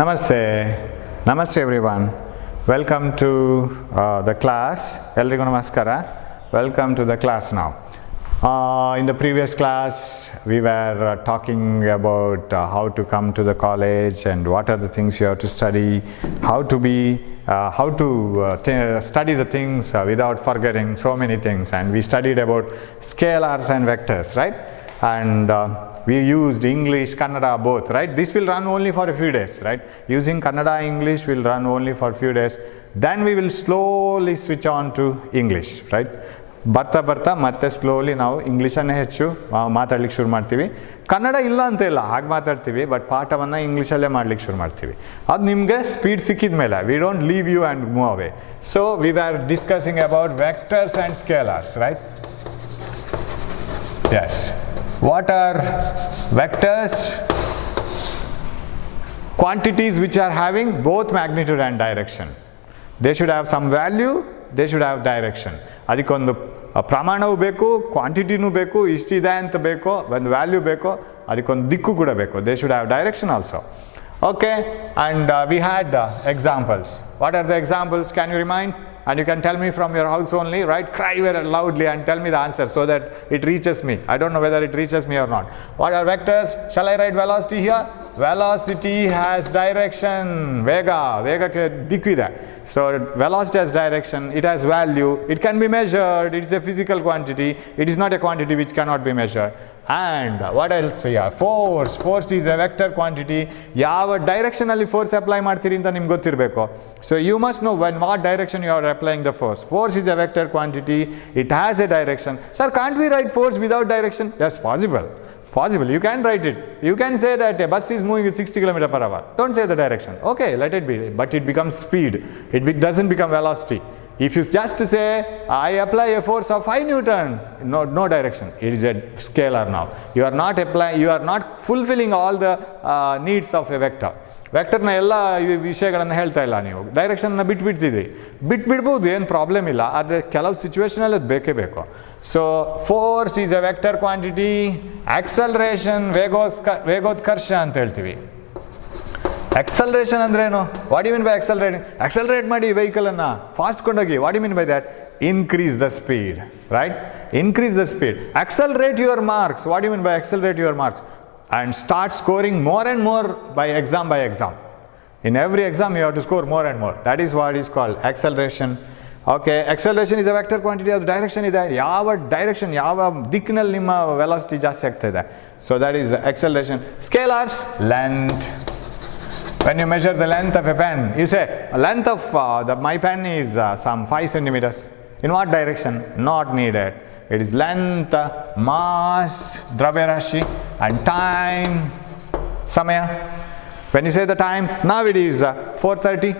Namaste. Namaste everyone. Welcome to the class. Eldrigu namaskara. Welcome to the class now. In the previous class, we were talking about how to come to the college and what are the things you have to study, how to study the things without forgetting so many things. And we studied about scalars and vectors, right? And we used English, Kannada both, right? This will run only for a few days, right? Using Kannada, English will run only for a few days. Then we will slowly switch on to English, right? ಬರ್ತಾ ಮತ್ತೆ ಸ್ಲೋಲಿ ನಾವು ಇಂಗ್ಲೀಷನ್ನೇ ಹೆಚ್ಚು ಮಾತಾಡ್ಲಿಕ್ಕೆ ಶುರು ಮಾಡ್ತೀವಿ. ಕನ್ನಡ ಇಲ್ಲ ಅಂತ ಇಲ್ಲ, ಹಾಗೆ ಮಾತಾಡ್ತೀವಿ, ಬಟ್ ಪಾಠವನ್ನು ಇಂಗ್ಲೀಷಲ್ಲೇ ಮಾಡ್ಲಿಕ್ಕೆ ಶುರು ಮಾಡ್ತೀವಿ. ಅದು ನಿಮಗೆ ಸ್ಪೀಡ್ ಸಿಕ್ಕಿದ ಮೇಲೆ we don't leave you and move away. So we are discussing about vectors and scalars, right? Yes. What are vectors? Quantities which are having both magnitude and direction. They should have some value, they should have direction. ಅದಕ್ಕೊಂದು ಪ್ರಮಾಣವೂ ಬೇಕು, ಕ್ವಾಂಟಿಟಿನೂ ಬೇಕು, ಇಷ್ಟಿದೆ ಅಂತ ಬೇಕು, ಒಂದು ವ್ಯಾಲ್ಯೂ ಬೇಕು, ಅದಕ್ಕೊಂದು ದಿಕ್ಕು ಕೂಡ ಬೇಕು. They should have direction also. Okay, and we had examples. What are the examples? Can you remind? And you can tell me from your house only, right? Cry very loudly and tell me the answer so that it reaches me. I don't know whether it reaches me or not. What are vectors? Shall I write velocity here? Velocity has direction. Vega dikku ide. So velocity has direction, it has value, it can be measured, it is a physical quantity, it is not a quantity which cannot be measured. And what else here? Force is a vector quantity. ಯಾವ ಡೈರೆಕ್ಷನಲ್ಲಿ force apply ಮಾಡ್ತೀರಿ ಅಂತ ನಿಮ್ಗೆ ಗೊತ್ತಿರಬೇಕು. So you must know when what direction you are applying the force. Force is a vector quantity, it has a direction. Sir, can't we write force without direction? Yes, possible. You can write it. You can say that a bus is moving with 60 km/h. Don't say the direction. Okay, let it be. But it becomes speed. It doesn't become velocity. If you just say, I apply a force of 5 Newton, no direction. It is a scalar now. You are not fulfilling all the needs of a vector. ವೆಕ್ಟರ್ನ ಎಲ್ಲ ವಿಷಯಗಳನ್ನು ಹೇಳ್ತಾ ಇಲ್ಲ ನೀವು, ಡೈರೆಕ್ಷನ್ನ ಬಿಟ್ಬಿಡ್ಬೋದು, ಏನು ಪ್ರಾಬ್ಲಮ್ ಇಲ್ಲ. ಆದರೆ ಕೆಲವು ಸಿಚುವೇಶನಲ್ಲಿ ಅದು ಬೇಕೇ ಬೇಕು. So force is a vector quantity. Acceleration ವೇಗೋತ್ಕರ್ಷ ಅಂತ ಹೇಳ್ತೀವಿ. ಆಕ್ಸಲರೇಷನ್ ಅಂದ್ರೇನು? What you mean by accelerating? Accelerate ಮಾಡಿ ವೆಹಿಕಲನ್ನು ಫಾಸ್ಟ್ ಕೊಂಡೋಗಿ. What you mean by that? Increase the speed, right? Increase the speed. Accelerate your marks. What do you mean by accelerate your marks? And start scoring more and more by exam. In every exam you have to score more and more. That is what is called acceleration. Okay, acceleration is a vector quantity of direction ಇದೆ. ಯಾವ ಡೈರೆಕ್ಷನ್, ಯಾವ ದಿಕ್ಕಿನಲ್ಲಿ ನಿಮ್ಮ ವೆಲಾಸಿಟಿ ಜಾಸ್ತಿ ಆಗ್ತಾ ಇದೆ. So that is acceleration. Scalars, length. When you measure the length of a pen, you say length of my pen is some 5 centimeters. In what direction? Not needed. It is length, mass, Dravyarashi, and time, Samaya. When you say the time, now it is 4:30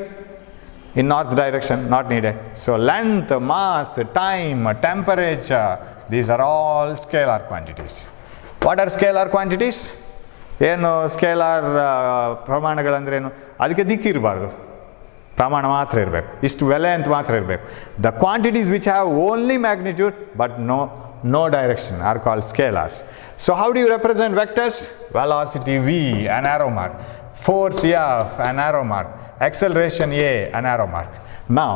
in north direction, not needed. So length, mass, time, temperature, these are all scalar quantities. What are scalar quantities? ಏನು ಸ್ಕೇಲಾರ್ ಪ್ರಮಾಣಗಳಂದ್ರೇನು? ಅದಕ್ಕೆ ದಿಕ್ಕಿರಬಾರ್ದು, ಪ್ರಮಾಣ ಮಾತ್ರ ಇರಬೇಕು, ಇಷ್ಟು ಬೆಲೆ ಅಂತ ಮಾತ್ರ ಇರಬೇಕು. The quantities which have only magnitude but no direction are called scalars. So how do you represent vectors? Velocity V, an arrow mark. Force F, an arrow mark. Acceleration A, an arrow mark. Now,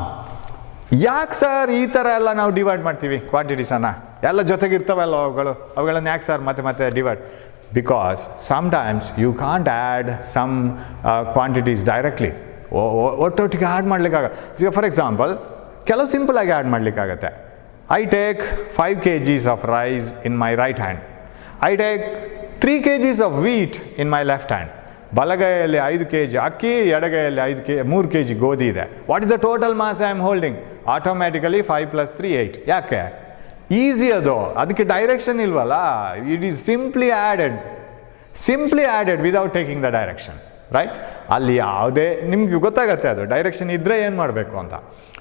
ಯಾಕೆ ಸರ್ ಈ ಥರ ಎಲ್ಲ ನಾವು ಡಿವೈಡ್ ಮಾಡ್ತೀವಿ ಕ್ವಾಂಟಿಟೀಸನ್ನು? ಎಲ್ಲ ಜೊತೆಗಿರ್ತಾವಲ್ಲ ಅವುಗಳನ್ನು ಯಾಕೆ ಸರ್ ಮತ್ತೆ divide? Because sometimes you can't add some quantities directly. ಒಟ್ಟೊಟ್ಟಿಗೆ ಆ್ಯಡ್ ಮಾಡಲಿಕ್ಕಾಗ. ಈಗ ಫಾರ್ ಎಕ್ಸಾಂಪಲ್ ಕೆಲವು ಸಿಂಪಲಾಗಿ ಆ್ಯಡ್ ಮಾಡಲಿಕ್ಕಾಗತ್ತೆ. I take 5 kgs of rice in my right hand. I take 3 kgs of wheat in my left hand. ಬಲಗೈಯಲ್ಲಿ 5 kg ಅಕ್ಕಿ, ಎಡಗೈಯಲ್ಲಿ 3 kg ಗೋಧಿ ಇದೆ. What is the total mass I am holding? Automatically 5 + 3 8. ಯಾಕೆ? ಈಸಿ ಅದು, ಅದಕ್ಕೆ ಡೈರೆಕ್ಷನ್ ಇಲ್ವಲ್ಲ. It is simply added without taking the direction, right? ಅಲ್ಲಿ ಯಾವುದೇ ನಿಮ್ಗೆ ಗೊತ್ತಾಗತ್ತೆ ಅದು ಡೈರೆಕ್ಷನ್ ಇದ್ದರೆ ಏನು ಮಾಡಬೇಕು ಅಂತ.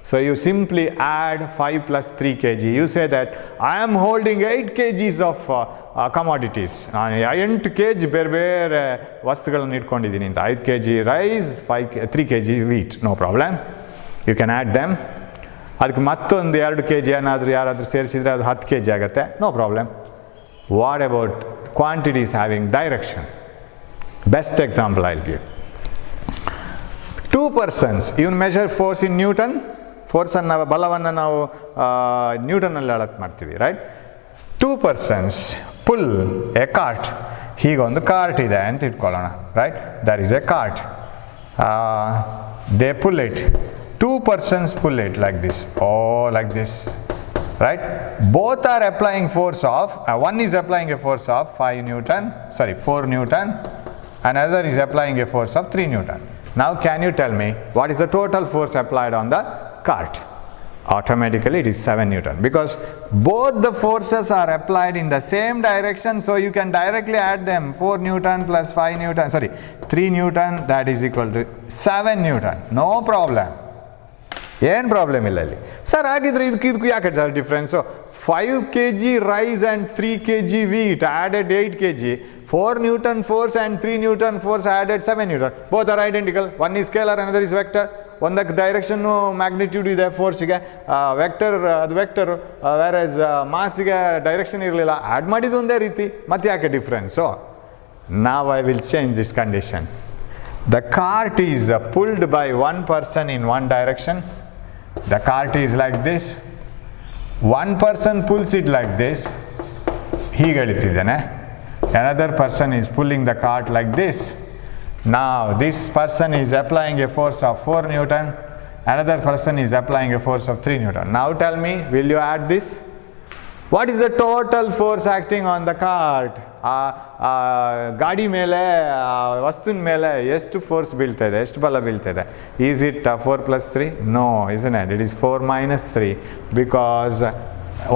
So you simply add 5 + 3 kg. You say that I am holding 8 kgs of commodities. ನಾನು 8 kg ಬೇರೆ ವಸ್ತುಗಳನ್ನು ಇಟ್ಕೊಂಡಿದ್ದೀನಿ ಅಂತ. 5 kg rice, 3 kg wheat, no problem. You can add them. ಅದಕ್ಕೆ ಮತ್ತೊಂದು 2 kg ಯಾರಾದರೂ ಸೇರಿಸಿದರೆ ಅದು 10 kg ಆಗುತ್ತೆ, no problem. What about quantities having direction? Best example I'll give. 2 persons, even measure force in Newton, force anna balavanna ನಾವು newton ಅಲ್ಲಿ ಅಳತೆ ಮಾಡ್ತೀವಿ, right. 2 persons pull a cart. ಹೀಗೊಂದು ಕಾರ್ಟ್ ಇದೆ ಅಂತ ಇಟ್ಕೊಳ್ಳೋಣ, right. There is a cart. They pull it. 2 persons pull it like this, like this, right. Both are applying force of, one is applying a force of 4 Newton, another is applying a force of 3 Newton. Now can you tell me what is the total force applied on the cart? Automatically it is 7 Newton, because both the forces are applied in the same direction, so you can directly add them. 4 Newton plus 3 Newton, that is equal to 7 Newton. No problem. ಏನು ಪ್ರಾಬ್ಲಮ್ ಇಲ್ಲ ಇಲ್ಲಿ. ಸರ್ ಹಾಗಿದ್ರೆ ಇದಕ್ಕೂ ಯಾಕೆ ಡಿಫ್ರೆನ್ಸು? 5 kg rise and 3 kg weight added 8 kg, 4 Newton force and 3 Newton force added 7 Newton. Both are identical. One is scalar, another is vector. ಒಂದಕ್ಕೆ direction magnitude ಇದೆ ಫೋರ್ಸಿಗೆ, ವೆಕ್ಟರ್ ಅದು ವೆಕ್ಟರು, ವೇರ್ ಮಾಸಿಗೆ ಡೈರೆಕ್ಷನ್ ಇರಲಿಲ್ಲ, ಆ್ಯಡ್ ಮಾಡಿದ್ದು ಒಂದೇ ರೀತಿ, ಮತ್ತೆ ಯಾಕೆ difference? Now I will change this condition. The cart is pulled by one person in one direction. The cart is like this. One person pulls it like this. ಹೀಗೆ ಎಳಿತಿದ್ದಾನೆ. Another person is pulling the cart like this. Now this person is applying a force of 4 Newton. Another person is applying a force of 3 Newton. Now tell me, will you add this? What is the total force acting on the cart? ಗಾಡಿ ಮೇಲೆ, ವಸ್ತುವಿನ ಮೇಲೆ ಎಷ್ಟು ಫೋರ್ಸ್ ಬೀಳ್ತಾ ಇದೆ, ಎಷ್ಟು ಬಲ ಬೀಳ್ತಾ ಇದೆ? ಈಸ್ ಇಟ್ 4 plus 3? No, isn't it? It is 4 minus 3, because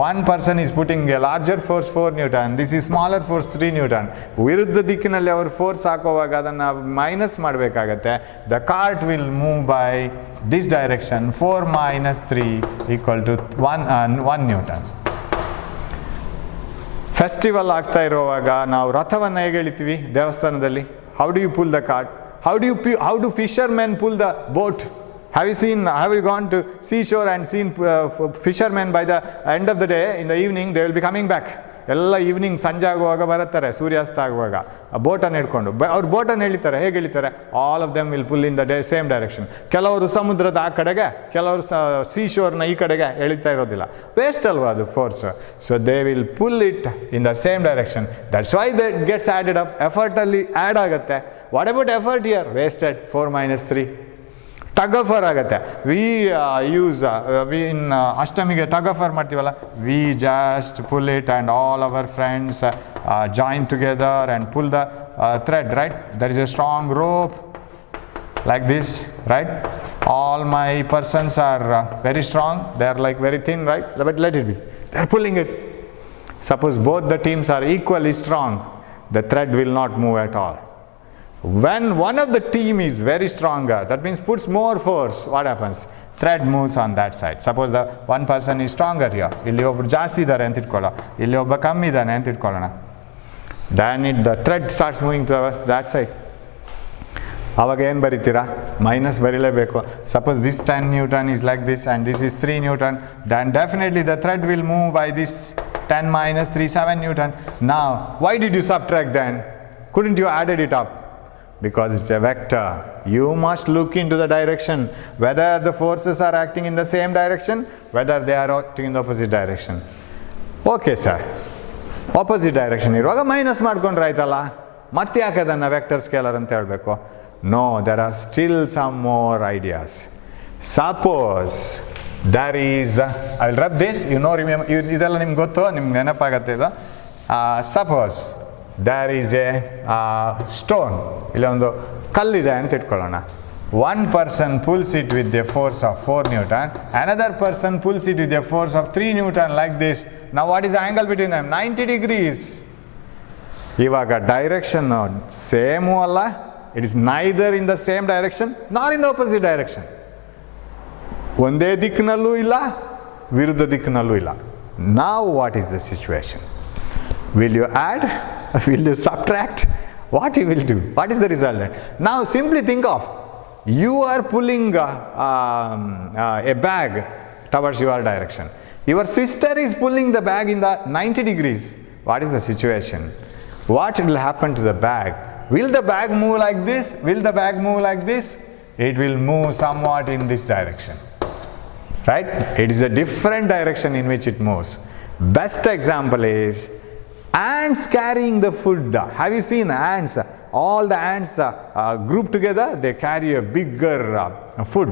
one person is putting a larger force 4 Newton, this is smaller force 3 Newton. ವಿರುದ್ಧ ದಿಕ್ಕಿನಲ್ಲಿ ಅವರು ಫೋರ್ಸ್ ಹಾಕುವಾಗ ಅದನ್ನು ಮೈನಸ್ ಮಾಡಬೇಕಾಗತ್ತೆ. The cart will move by this direction. 4 minus 3 equal to 1 Newton. Festival ಆಗ್ತಾ ಇರುವಾಗ ನಾವು ರಥವನ್ನು ಹೇಗೆ ಎಳಿತೀವಿ ದೇವಸ್ಥಾನದಲ್ಲಿ? How do you pull the cart? How do fishermen pull the boat? have you gone to seashore and seen fishermen by the end of the day, in the evening they will be coming back? ಎಲ್ಲ ಈವ್ನಿಂಗ್ ಸಂಜೆ ಆಗುವಾಗ ಬರುತ್ತಾರೆ, ಸೂರ್ಯಾಸ್ತ ಆಗುವಾಗ ಬೋಟನ್ನು ಹಿಡ್ಕೊಂಡು. ಅವ್ರು ಬೋಟನ್ನು ಎಳಿತಾರೆ. ಹೇಗೆ ಎಳಿತಾರೆ? All of them will full in the same direction. ಕೆಲವರು ಸಮುದ್ರದ ಆ ಕಡೆಗೆ, ಕೆಲವರು ಸೀಶೋರ್ನ ಈ ಕಡೆಗೆ ಎಳಿತಾ ಇರೋದಿಲ್ಲ. ವೇಸ್ಟ್ ಅಲ್ವಾ ಅದು force? So they will pull it in the same direction. That's why that gets added up. ಎಫರ್ಟಲ್ಲಿ ಆ್ಯಡ್ ಆಗುತ್ತೆ. What about effort here? Wasted. 4 minus 3. Tug of war ಆಗುತ್ತೆ. ವಿ ಇನ್ ಅಷ್ಟಮಿಗೆ ಟಗ್ ಆಫರ್ ಮಾಡ್ತೀವಲ್ಲ, we just pull it and all our friends join together and pull the thread, right? There is a strong rope like this, right? All my persons are very strong, they are like very thin, right? But let it be, they are pulling it. Suppose both the teams are equally strong, the thread will not move at all. When one of the team is very stronger, that means puts more force, what happens? Thread moves on that side. Suppose the one person is stronger here, ಇಲ್ಲಿ ಒಬ್ಬರು ಜಾಸ್ತಿ ಇದ್ದಾರೆ ಅಂತ ಇಟ್ಕೊಳ್ಳೋ, ಇಲ್ಲಿ ಒಬ್ಬ ಕಮ್ಮಿ ಇದ್ದಾನೆ ಅಂತ ಇಟ್ಕೊಳ್ಳೋಣ. Then the thread starts moving towards that side. ಆವಾಗ ಏನು ಬರೀತೀರಾ? ಮೈನಸ್ ಬರೀಲೇಬೇಕು. Suppose this 10 Newton is like this and this is 3 Newton, then definitely the thread will move by this 10 minus 3, 7 Newton. Now why did you subtract then? Couldn't you added it up? Because it's a vector. You must look into the direction, whether the forces are acting in the same direction, whether they are acting in the opposite direction. Okay sir, opposite direction ಇರುವಾಗ ಮೈನಸ್ ಮಾಡ್ಕೊಂಡ್ರೆ ಆಯ್ತಲ್ಲ, ಮತ್ತೆ ಯಾಕೆ ಅದನ್ನು vector scalar ಅಂತ ಹೇಳಬೇಕು? No, there are still some more ideas. Suppose there is, I will rub this, you know, remember, ಇದೆಲ್ಲ ನಿಮ್ಗೆ ಗೊತ್ತು, ನಿಮ್ಗೆ ನೆನಪಾಗತ್ತೆ ಇದು. Suppose there is a stone, ಇಲ್ಲಿ ಒಂದು ಕಲ್ಲಿದೆ ಅಂತ ಇಟ್ಕೊಳ್ಳೋಣ. One person pulls it with a force of 4 Newton, another person pulls it with a force of 3 Newton like this. Now what is the angle between them? 90 degrees. ಇವಾಗ ಡೈರೆಕ್ಷನ್ ಸೇಮೂ ಅಲ್ಲ, it is neither in the same direction nor in the opposite direction. ಒಂದೇ ದಿಕ್ಕಿನಲ್ಲೂ ಇಲ್ಲ, ವಿರುದ್ಧ ದಿಕ್ಕಿನಲ್ಲೂ ಇಲ್ಲ. Now what is the situation? Will you add? Will you subtract? What you will do? What is the result? Now simply think of, you are pulling a bag towards your direction. Your sister is pulling the bag in the 90 degrees. What is the situation? What will happen to the bag? Will the bag move like this? Will the bag move like this? it will move somewhat in this direction. Right? It is a different direction in which it moves. Best example is ants carrying the food. Have you seen ants? All the ants grouped together, they carry a bigger food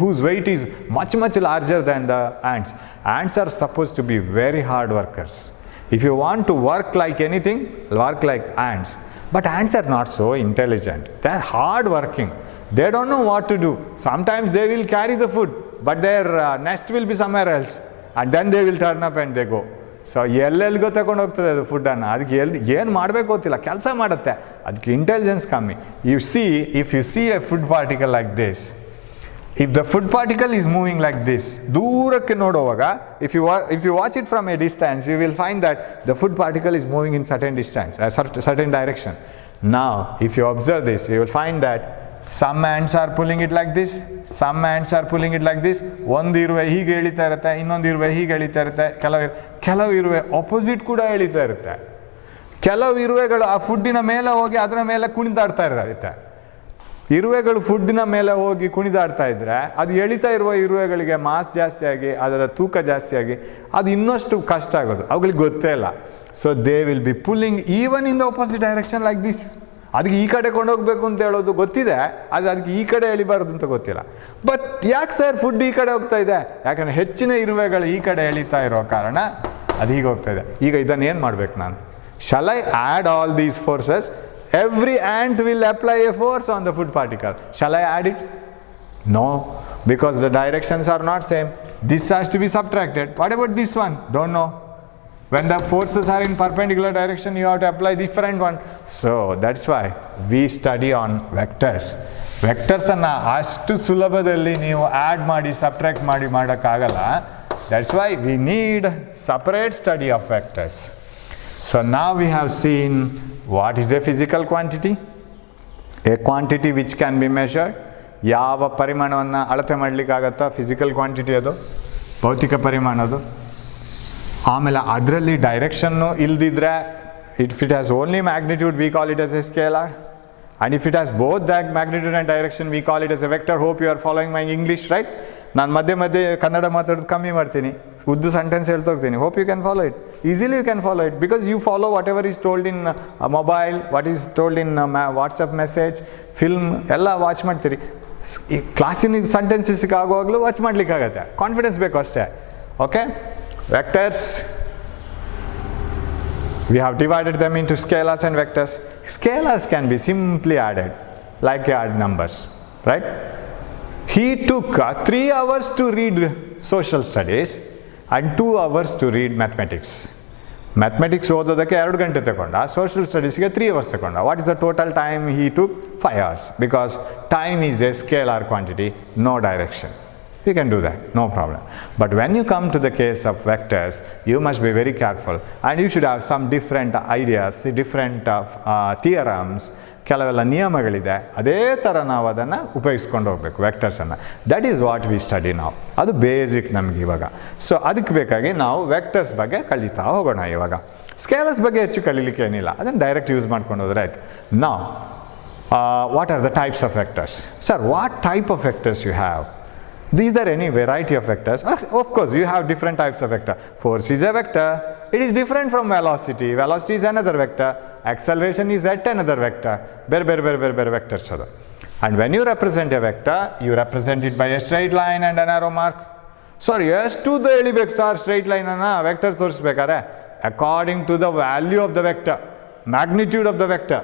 whose weight is much larger than the ants. Ants are supposed to be very hard workers. If you want to work like anything, work like ants. But ants are not so intelligent. They are hard working. They don't know what to do. Sometimes they will carry the food, but their nest will be somewhere else. And then they will turn up and they go. So ಎಲ್ಲೆಲ್ಲಿಗೋ ತಗೊಂಡು ಹೋಗ್ತದೆ ಅದು ಫುಡ್ಡನ್ನು. ಅದಕ್ಕೆ ಏನು ಮಾಡಬೇಕು ಗೊತ್ತಿಲ್ಲ, ಕೆಲಸ ಮಾಡುತ್ತೆ, ಅದಕ್ಕೆ ಇಂಟೆಲಿಜೆನ್ಸ್ ಕಮ್ಮಿ. If you see a food particle like this, if the food particle is moving like this, ದೂರಕ್ಕೆ ನೋಡುವಾಗ if you watch it from a distance, you will find that the food particle is moving in certain distance, certain direction. Now, if you observe this, you will find that some ants are pulling it like this, some ants are pulling it like this. ಒಂದು ಇರುವೆ ಹೀಗೆ ಎಳಿತಾ ಇರುತ್ತೆ, ಇನ್ನೊಂದು ಇರುವೆ ಹೀಗೆ ಎಳಿತಾ ಇರುತ್ತೆ, ಕೆಲವು ಇರುವೆ ಆಪೋಸಿಟ್ ಕೂಡ ಎಳಿತಾ ಇರುತ್ತೆ. ಕೆಲವು ಇರುವೆಗಳು ಆ ಫುಡ್ಡಿನ ಮೇಲೆ ಹೋಗಿ ಅದರ ಮೇಲೆ ಕುಣಿದಾಡ್ತಾ ಇರುತ್ತೆ. ಇರುವೆಗಳು ಫುಡ್ಡಿನ ಮೇಲೆ ಹೋಗಿ ಕುಣಿದಾಡ್ತಾ ಇದ್ರೆ ಅದು ಎಳಿತಾ ಇರುವ ಇರುವೆಗಳಿಗೆ ಮಾಸ್ ಜಾಸ್ತಿ ಆಗಿ ಅದರ ತೂಕ ಜಾಸ್ತಿ ಆಗಿ ಅದು ಇನ್ನಷ್ಟು ಕಷ್ಟ ಆಗೋದು, ಅವುಗಳಿಗೆ ಗೊತ್ತೇ ಇಲ್ಲ. So they will be pulling even in the opposite direction like this. ಅದಕ್ಕೆ ಈ ಕಡೆ ಕೊಂಡೋಗ್ಬೇಕು ಅಂತ ಹೇಳೋದು ಗೊತ್ತಿದೆ, ಆದರೆ ಅದಕ್ಕೆ ಈ ಕಡೆ ಎಳಿಬಾರ್ದು ಅಂತ ಗೊತ್ತಿಲ್ಲ. ಬಟ್ ಯಾಕೆ ಸರ್ ಫುಡ್ ಈ ಕಡೆ ಹೋಗ್ತಾ ಇದೆ? ಯಾಕಂದರೆ ಹೆಚ್ಚಿನ ಇರುವೆಗಳು ಈ ಕಡೆ ಎಳಿತಾ ಇರೋ ಕಾರಣ ಅದು ಹೀಗೆ ಹೋಗ್ತಾ ಇದೆ. ಈಗ ಇದನ್ನು ಏನು ಮಾಡಬೇಕು ನಾನು? Shall I add all these forces? Every ant will apply a force on the food particle. Shall I add it? No, because the directions are not same. This has to be subtracted. What about this one? Don't know. When the forces are in perpendicular direction, you have to apply different one. So that's why we study on vectors. Vectors ಅನ್ನು ಅಷ್ಟು ಸುಲಭದಲ್ಲಿ ನೀವು ಆ್ಯಡ್ ಮಾಡಿ ಸಬ್ಟ್ರಾಕ್ಟ್ ಮಾಡಿ ಮಾಡೋಕ್ಕಾಗಲ್ಲ. That's why we need separate study of vectors. So now we have seen what is a physical quantity, a quantity which can be measured. ಯಾವ ಪರಿಮಾಣವನ್ನು ಅಳತೆ ಮಾಡಲಿಕ್ಕಾಗತ್ತಾ? ಫಿಸಿಕಲ್ ಕ್ವಾಂಟಿಟಿ ಅದು, ಭೌತಿಕ ಪರಿಮಾಣ ಅದು. ಆಮೇಲೆ ಅದರಲ್ಲಿ ಡೈರೆಕ್ಷನ್ನು ಇಲ್ದಿದ್ರೆ, if it has only magnitude we call it as a scalar, and if it has both that magnitude and direction we call it as a vector. Hope you are following my English, right? ನಾನು ಮಧ್ಯೆ ಮಧ್ಯೆ ಕನ್ನಡ ಮಾತಾಡೋದು ಕಮ್ಮಿ ಮಾಡ್ತೀನಿ, ಉದ್ದು sentence ಹೇಳ್ತೋಗ್ತೀನಿ. Hope you can follow it easily. You can follow it because you follow what ever is told in mobile, what is told in WhatsApp message, film ಎಲ್ಲ ವಾಚ್ ಮಾಡ್ತೀರಿ. ಈ ಕ್ಲಾಸಿನ ಸೆಂಟೆನ್ಸಸ್ಗೆ ಆಗುವಾಗಲೂ ವಾಚ್ ಮಾಡಲಿಕ್ಕಾಗತ್ತೆ, ಕಾನ್ಫಿಡೆನ್ಸ್ ಬೇಕು ಅಷ್ಟೇ. Okay, vectors, we have divided them into scalars and vectors. Scalars can be simply added like you add numbers, right? He took 3 hours to read social studies and 2 hours to read mathematics. Mathematics ಓದೋದಕ್ಕೆ 2 ಗಂಟೆ ತಗೊಂಡ, social studiesಗೆ 3 hours ತಗೊಂಡ. What is the total time he took? 5 hours, because time is a scalar quantity, no direction. You can do that, no problem. But when you come to the case of vectors, you must be very careful, and you should have some different ideas, different theorems, ಕೆಲವೆಲ್ಲ ನಿಯಮಗಳಿದೆ. ಅದೇ ಥರ ನಾವು ಅದನ್ನು ಉಪಯೋಗಿಸ್ಕೊಂಡು ಹೋಗಬೇಕು ವೆಕ್ಟರ್ಸನ್ನು. That is what we study ನಾವು. ಅದು ಬೇಸಿಕ್ ನಮಗೆ ಇವಾಗ. ಸೊ ಅದಕ್ಕೆ ಬೇಕಾಗಿ ನಾವು ವೆಕ್ಟರ್ಸ್ ಬಗ್ಗೆ ಕಲಿತಾ ಹೋಗೋಣ. ಇವಾಗ ಸ್ಕೇಲರ್ಸ್ ಬಗ್ಗೆ ಹೆಚ್ಚು ಕಲೀಲಿಕ್ಕೆ ಏನಿಲ್ಲ, ಅದನ್ನು ಡೈರೆಕ್ಟ್ ಯೂಸ್ ಮಾಡ್ಕೊಂಡು ಹೋದ್ರೆ ಆಯ್ತು. ನಾವು what are the types of vectors? Sir, what type of vectors you have? These are any variety of vectors. Of course, you have different types of vector. Force is a vector. It is different from velocity. Velocity is another vector. Acceleration is yet another vector. Bare vectors. And when you represent a vector, you represent it by a straight line and an arrow mark. Sorry, ಎಷ್ಟು ಎಳಿಬೇಕು sir straight ಲೈನನ್ನು vector ತೋರಿಸ್ಬೇಕಾರೆ? According to the value of the vector, magnitude of the vector.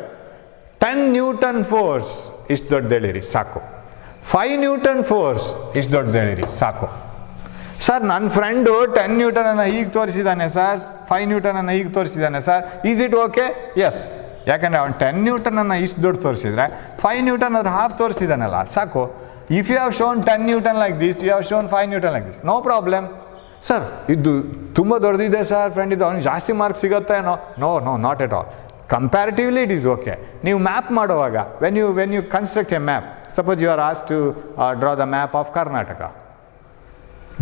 10 Newton force ಇಷ್ಟು ದೊಡ್ಡದು ಎಳೀರಿ ಸಾಕು. 5 Newton force ಇಷ್ಟು ದೊಡ್ಡದು ಹೇಳಿರಿ ಸಾಕು. ಸರ್, ನನ್ನ ಫ್ರೆಂಡು 10 ನ್ಯೂಟನನ್ನು ಹೀಗೆ ತೋರಿಸಿದ್ದಾನೆ ಸರ್, 5 ನ್ಯೂಟನನ್ನು ಹೀಗೆ ತೋರಿಸಿದ್ದಾನೆ sir, is it okay? Yes. ಯಾಕಂದರೆ ಅವ್ನು 10 ನ್ಯೂಟನನ್ನು ಇಷ್ಟು ದೊಡ್ಡ ತೋರಿಸಿದ್ರೆ 5 ನ್ಯೂಟನ್ ಅದ್ರ ಹಾಫ್ ತೋರಿಸಿದ್ದಾನಲ್ಲ, ಸಾಕು. If you have shown 10 newton like this, you have shown 5 newton like this, no problem. Sir, ಇದು ತುಂಬ ದೊಡ್ಡದಿದೆ ಸರ್ ಫ್ರೆಂಡ್, ಇದು ಅವ್ನಿಗೆ ಜಾಸ್ತಿ ಮಾರ್ಕ್ಸ್ ಸಿಗುತ್ತೆ? No, not at all. Comparatively it is okay. ನೀವು ಮ್ಯಾಪ್ ಮಾಡುವಾಗ, when you construct a map, suppose you are asked to draw the map of Karnataka.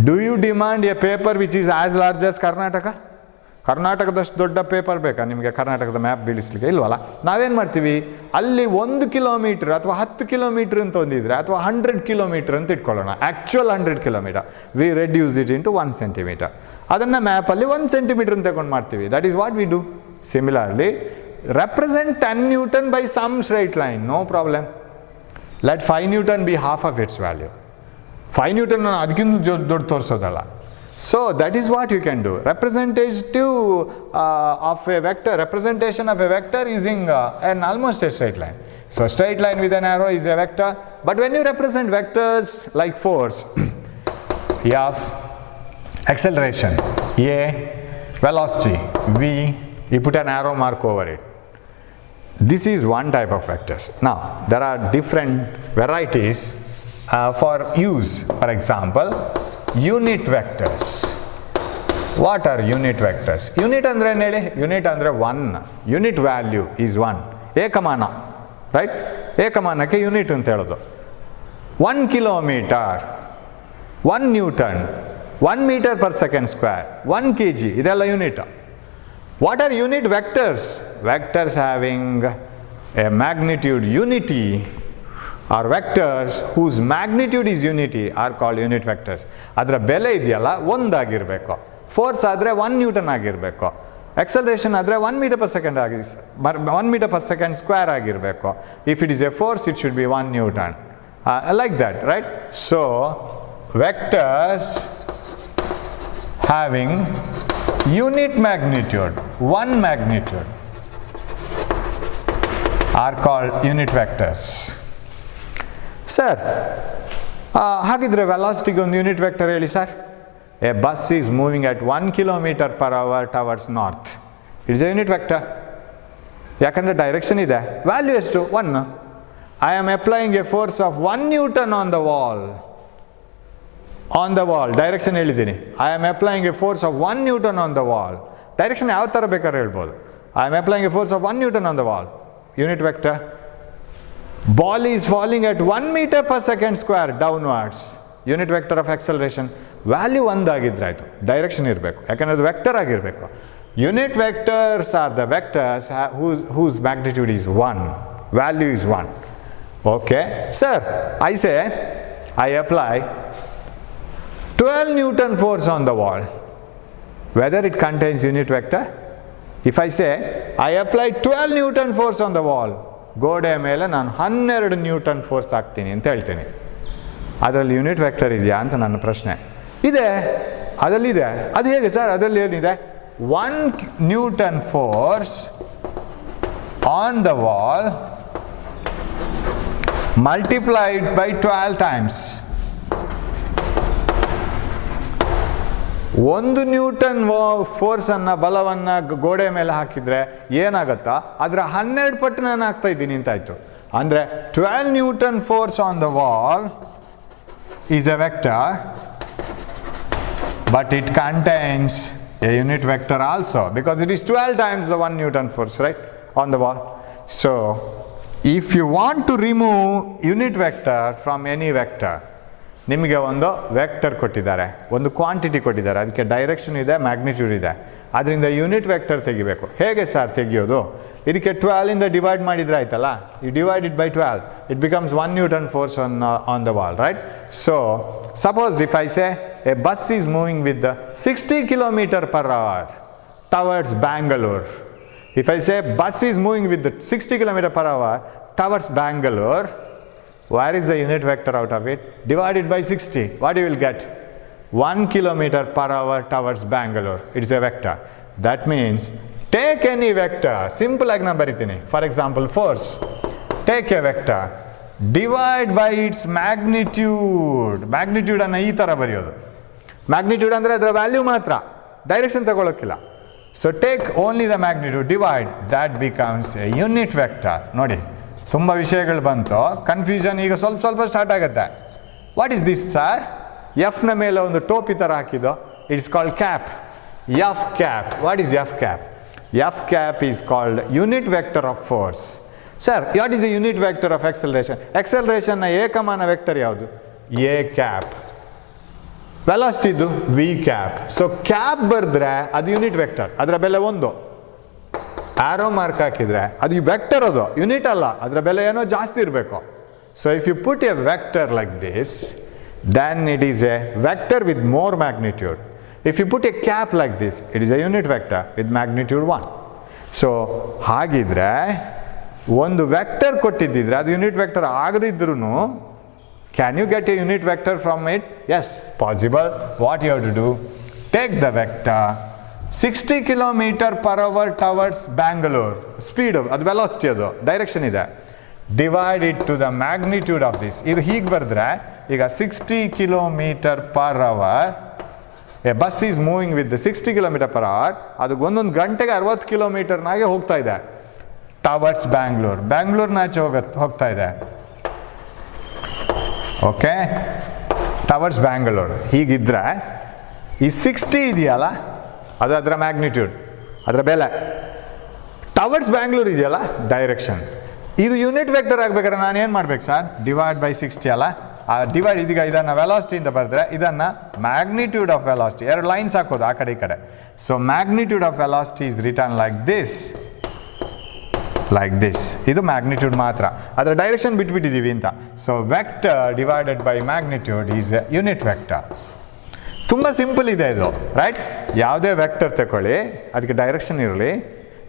Do you demand a paper which is as large as Karnataka? ಕರ್ನಾಟಕದಷ್ಟು ದೊಡ್ಡ ಪೇಪರ್ ಬೇಕಾ ನಿಮಗೆ ಕರ್ನಾಟಕದ ಮ್ಯಾಪ್ ಬೀಳಿಸ್ಲಿಕ್ಕೆ? ಇಲ್ವಲ್ಲ. ನಾವೇನು ಮಾಡ್ತೀವಿ, ಅಲ್ಲಿ 1 ಕಿಲೋಮೀಟ್ರ್ ಅಥವಾ 10 ಕಿಲೋಮೀಟ್ರ್ ಅಂತ ಒಂದಿದ್ರೆ, ಅಥವಾ 100 ಕಿಲೋಮೀಟ್ರ್ ಅಂತ ಇಟ್ಕೊಳ್ಳೋಣ, actual 100 kilometre, we reduce it into 1 centimetre. ಅದನ್ನು ಮ್ಯಾಪಲ್ಲಿ 1 ಸೆಂಟಿಮೀಟರ್ ಅಂತ ತಗೊಂಡು ಮಾಡ್ತೀವಿ. That is what we do. Similarly, represent 10 Newton by some straight line, no problem. Let 5 Newton be half of its value. 5 Newton ಅದಕ್ಕಿಂತ ದೊಡ್ಡ ತೋರಿಸೋದಲ್ಲ. So that is what you can do. Representative of a vector, representation of a vector using an almost a straight line. So straight line with an arrow is a vector. But when you represent vectors like force, F, acceleration, A, velocity, V, you put an arrow mark over it. This is one type of vectors. Now, there are different varieties for use. For example, unit vectors. What are unit vectors? Unit andre neli, unit andre 1. Unit value is 1. Ekamana, right? Ekamanakke unit anta helodu. 1 kilometer, 1 Newton, 1 meter per second square, 1 kg, idella unit. What are unit vectors? Vectors having a magnitude unity, or vectors whose magnitude is unity, are called unit vectors. Adra bele idiyalla 1 agirbeku. Force adre 1 Newton agirbeku. Acceleration adre 1 meter per second 1 meter per second square agirbeku. If it is a force, it should be 1 Newton. Like that, right? So vectors having unit magnitude, 1 magnitude, are called unit vectors. Sir, ಹಾಗಿದ್ರೆ velocity ಒಂದು unit vector ಹೇಳಿ sir. A bus is moving at 1 kilometer per hour towards north. It is a unit vector. ಯಾಕಂದರೆ ಡೈರೆಕ್ಷನ್ ಇದೆ. ವ್ಯಾಲ್ಯೂ ಎಷ್ಟು? 1. I am applying a force of 1 Newton on the wall. On the wall, direction ಹೇಳಿದ್ದೀನಿ. I am applying a force of 1 Newton on the wall. Direction ಯಾವ ಥರ ಬೇಕಾದ್ರೆ ಹೇಳ್ಬೋದು. I am applying a force of 1 Newton on the wall. Unit vector. Ball is falling at 1 meter per second square downwards. Unit vector of acceleration. Value 1 ಆಗಿದ್ರೆ ಆಯಿತು, ಡೈರೆಕ್ಷನ್ ಇರಬೇಕು, ಯಾಕಂದರೆ ಅದು ವೆಕ್ಟರ್ ಆಗಿರಬೇಕು. Unit vectors are the vectors whose magnitude is 1. Value is 1. Okay. Sir, I say I apply 12 Newton force on the wall. Whether it contains unit vector? If I say I apply 12 Newton force on the wall, ಗೋಡೆ ಮೇಲೆ ನಾನು 12 Newton force ಹಾಕ್ತೀನಿ ಅಂತ ಹೇಳ್ತೀನಿ. ಅದರಲ್ಲಿ unit vector ಇದೆಯಾ ಅಂತ ನನ್ನ ಪ್ರಶ್ನೆ. ಇದೆ, ಅದರಲ್ಲಿದೆ. ಅದು ಹೇಗೆ ಸರ್? ಅದರಲ್ಲಿ ಏನಿದೆ? 1 Newton force on the wall multiplied by 12 times. 1 ನ್ಯೂಟನ್ ಫೋರ್ಸನ್ನು, ಬಲವನ್ನು ಗೋಡೆ ಮೇಲೆ ಹಾಕಿದರೆ ಏನಾಗುತ್ತಾ ಅದರ 12 ಪಟ್ಟು ನಾನು ಹಾಕ್ತಾ ಇದ್ದೀನಿ ಅಂತಾಯಿತು. ಅಂದರೆ 12 Newton force on the wall is a vector, but it contains a unit vector also, because it is 12 times the 1 Newton force, right, on the wall. So if you want to remove unit vector from any vector, ನಿಮಗೆ ಒಂದು ವೆಕ್ಟರ್ ಕೊಟ್ಟಿದ್ದಾರೆ, ಒಂದು ಕ್ವಾಂಟಿಟಿ ಕೊಟ್ಟಿದ್ದಾರೆ, ಅದಕ್ಕೆ ಡೈರೆಕ್ಷನ್ ಇದೆ, ಮ್ಯಾಗ್ನಿಟ್ಯೂಡ್ ಇದೆ, ಅದರಿಂದ unit vector ತೆಗಿಬೇಕು. ಹೇಗೆ ಸರ್ ತೆಗಿಯೋದು? ಇದಕ್ಕೆ 12 ಇಂದ ಡಿವೈಡ್ ಮಾಡಿದರೆ ಆಯ್ತಲ್ಲ, you divide it by 12, it becomes 1 Newton force on the wall, right? So suppose if I say a bus is moving with 60 km per hour towards Bangalore. If I say bus is moving with 60 km per hour towards Bangalore, where is the unit vector out of it? Divided by 60. What you will get? 1 km per hour towards Bangalore. It is a vector. That means take any vector. Simple ಆಗಿ ನಾನು ಬರಿತೀನಿ. For example, force. Take a vector. Divide by its magnitude. Magnitude ಅನ್ನು ಈ ಥರ ಬರೆಯೋದು. Magnitude ಅಂದರೆ ಅದರ ವ್ಯಾಲ್ಯೂ ಮಾತ್ರ, ಡೈರೆಕ್ಷನ್ ತಗೊಳ್ಳೋಕ್ಕಿಲ್ಲ. So take only the magnitude. Divide. That becomes a unit vector. ನೋಡಿ, ತುಂಬ ವಿಷಯಗಳು ಬಂತು, ಕನ್ಫ್ಯೂಷನ್ ಈಗ ಸ್ವಲ್ಪ ಸ್ಟಾರ್ಟ್ ಆಗುತ್ತೆ. What is this sir? ಎಫ್ನ ಮೇಲೆ ಒಂದು ಟೋಪಿ ಥರ ಹಾಕಿದ್ದು, it's called cap. F cap. What is F cap? F cap is called unit vector of force. Sir, what is a unit vector of acceleration? ಎಕ್ಸಲರೇಷನ್ನ ಏಕಮಾನ ವೆಕ್ಟರ್ ಯಾವುದು? A cap. ವೆಲಾಸಿಟಿ ಇದು ವಿ ಕ್ಯಾಪ್. ಸೊ ಕ್ಯಾಪ್ ಬರೆದ್ರೆ ಅದು unit vector, ಅದರ ಬೆಲೆ 1. Arrow mark ಹಾಕಿದ್ರೆ ಅದು ವೆಕ್ಟರ್, ಅದು ಯೂನಿಟ್ ಅಲ್ಲ, ಅದರ ಬೆಲೆ ಏನೋ ಜಾಸ್ತಿ ಇರಬೇಕು. So if you put a vector like this, then it is a vector with more magnitude. If you put a cap like this, it is a unit vector with magnitude 1. So ಹಾಗಿದ್ರೆ ಒಂದು ವೆಕ್ಟರ್ ಕೊಟ್ಟಿದ್ದಿದ್ರೆ ಅದು ಯೂನಿಟ್ ವೆಕ್ಟರ್ ಆಗದಿದ್ರೂ can you get a unit vector from it? Yes, possible. What you have to do? Take the vector 60 km/h towards Bangalore. Speed, ಅದು velocity, ಅದು direction ಇದೆ. Divide it to the magnitude of this. ಇದು ಹೀಗೆ ಬರೆದ್ರೆ ಈಗ 60 km/h, a bus is moving with the 60 km/h, ಅದು ಒಂದೊಂದು ಗಂಟೆಗೆ 60 ಕಿಲೋಮೀಟರ್ನಾಗೆ ಹೋಗ್ತಾ ಇದೆ ಟವರ್ಡ್ಸ್ ಬ್ಯಾಂಗ್ಳೂರ್, ಬ್ಯಾಂಗ್ಳೂರ್ನಾಚೆ ಹೋಗ್ತಾ ಇದೆ. Okay, towards Bangalore. ಹೀಗಿದ್ರೆ ಈ 60 ಇದೆಯಲ್ಲ, ಅದು ಅದರ ಮ್ಯಾಗ್ನಿಟ್ಯೂಡ್, ಅದರ ಬೆಲೆ. ಟವರ್ಡ್ಸ್ ಬ್ಯಾಂಗ್ಳೂರ್ ಇದೆಯಲ್ಲ, ಡೈರೆಕ್ಷನ್. ಇದು ಯೂನಿಟ್ ವೆಕ್ಟರ್ ಆಗಬೇಕಾದ್ರೆ ನಾನು ಏನು ಮಾಡ್ಬೇಕು ಸರ್? ಡಿವೈಡ್ ಬೈ 60 ಅಲ್ಲ, ಆ ಡಿವೈಡ್ ಇದೀಗ ಇದನ್ನು ವೆಲಾಸಿಟಿ ಅಂತ ಬರೆದ್ರೆ ಇದನ್ನು ಮ್ಯಾಗ್ನಿಟ್ಯೂಡ್ ಆಫ್ ವೆಲಾಸಿಟಿ, 2 ಲೈನ್ಸ್ ಹಾಕೋದು ಆ ಕಡೆ ಈ ಕಡೆ. So magnitude of velocity is written like this, ಇದು ಮ್ಯಾಗ್ನಿಟ್ಯೂಡ್ ಮಾತ್ರ, ಅದರ ಡೈರೆಕ್ಷನ್ ಬಿಟ್ಬಿಟ್ಟಿದ್ದೀವಿ ಅಂತ. So vector divided by magnitude is a unit vector. ತುಂಬ ಸಿಂಪಲ್ ಇದೆ ಇದು, ರೈಟ್? ಯಾವುದೇ ವೆಕ್ಟರ್ ತಗೊಳ್ಳಿ, ಅದಕ್ಕೆ ಡೈರೆಕ್ಷನ್ ಇರಲಿ,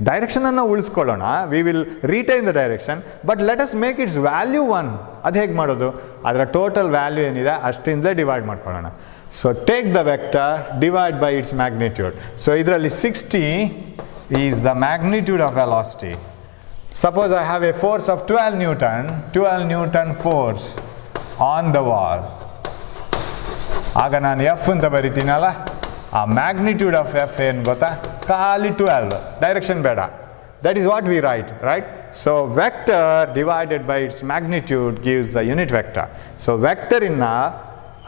ಡೈರೆಕ್ಷನ್ ಅನ್ನು ಉಳಿಸ್ಕೊಳ್ಳೋಣ, we will retain the direction, but let us make its value 1. ಅದು ಹೇಗೆ ಮಾಡೋದು? ಅದರ ಟೋಟಲ್ ವ್ಯಾಲ್ಯೂ ಏನಿದೆ ಅಷ್ಟಿಂದಲೇ ಡಿವೈಡ್ ಮಾಡ್ಕೊಳ್ಳೋಣ. So take the vector, divide by its magnitude. So ಇದರಲ್ಲಿ 60 is the magnitude of velocity. Suppose I have a force of 12 Newton force on the wall. ಆಗ ನಾನು ಎಫ್ ಅಂತ ಬರಿತೀನಲ್ಲ, ಆ ಮ್ಯಾಗ್ನಿಟ್ಯೂಡ್ ಆಫ್ ಎಫ್ ಏನು ಗೊತ್ತಾ? ಖಾಲಿ 12, ಡೈರೆಕ್ಷನ್ ಬೇಡ. That is what we right? So vector divided by its magnitude gives a unit vector. So ವೆಕ್ಟರಿನ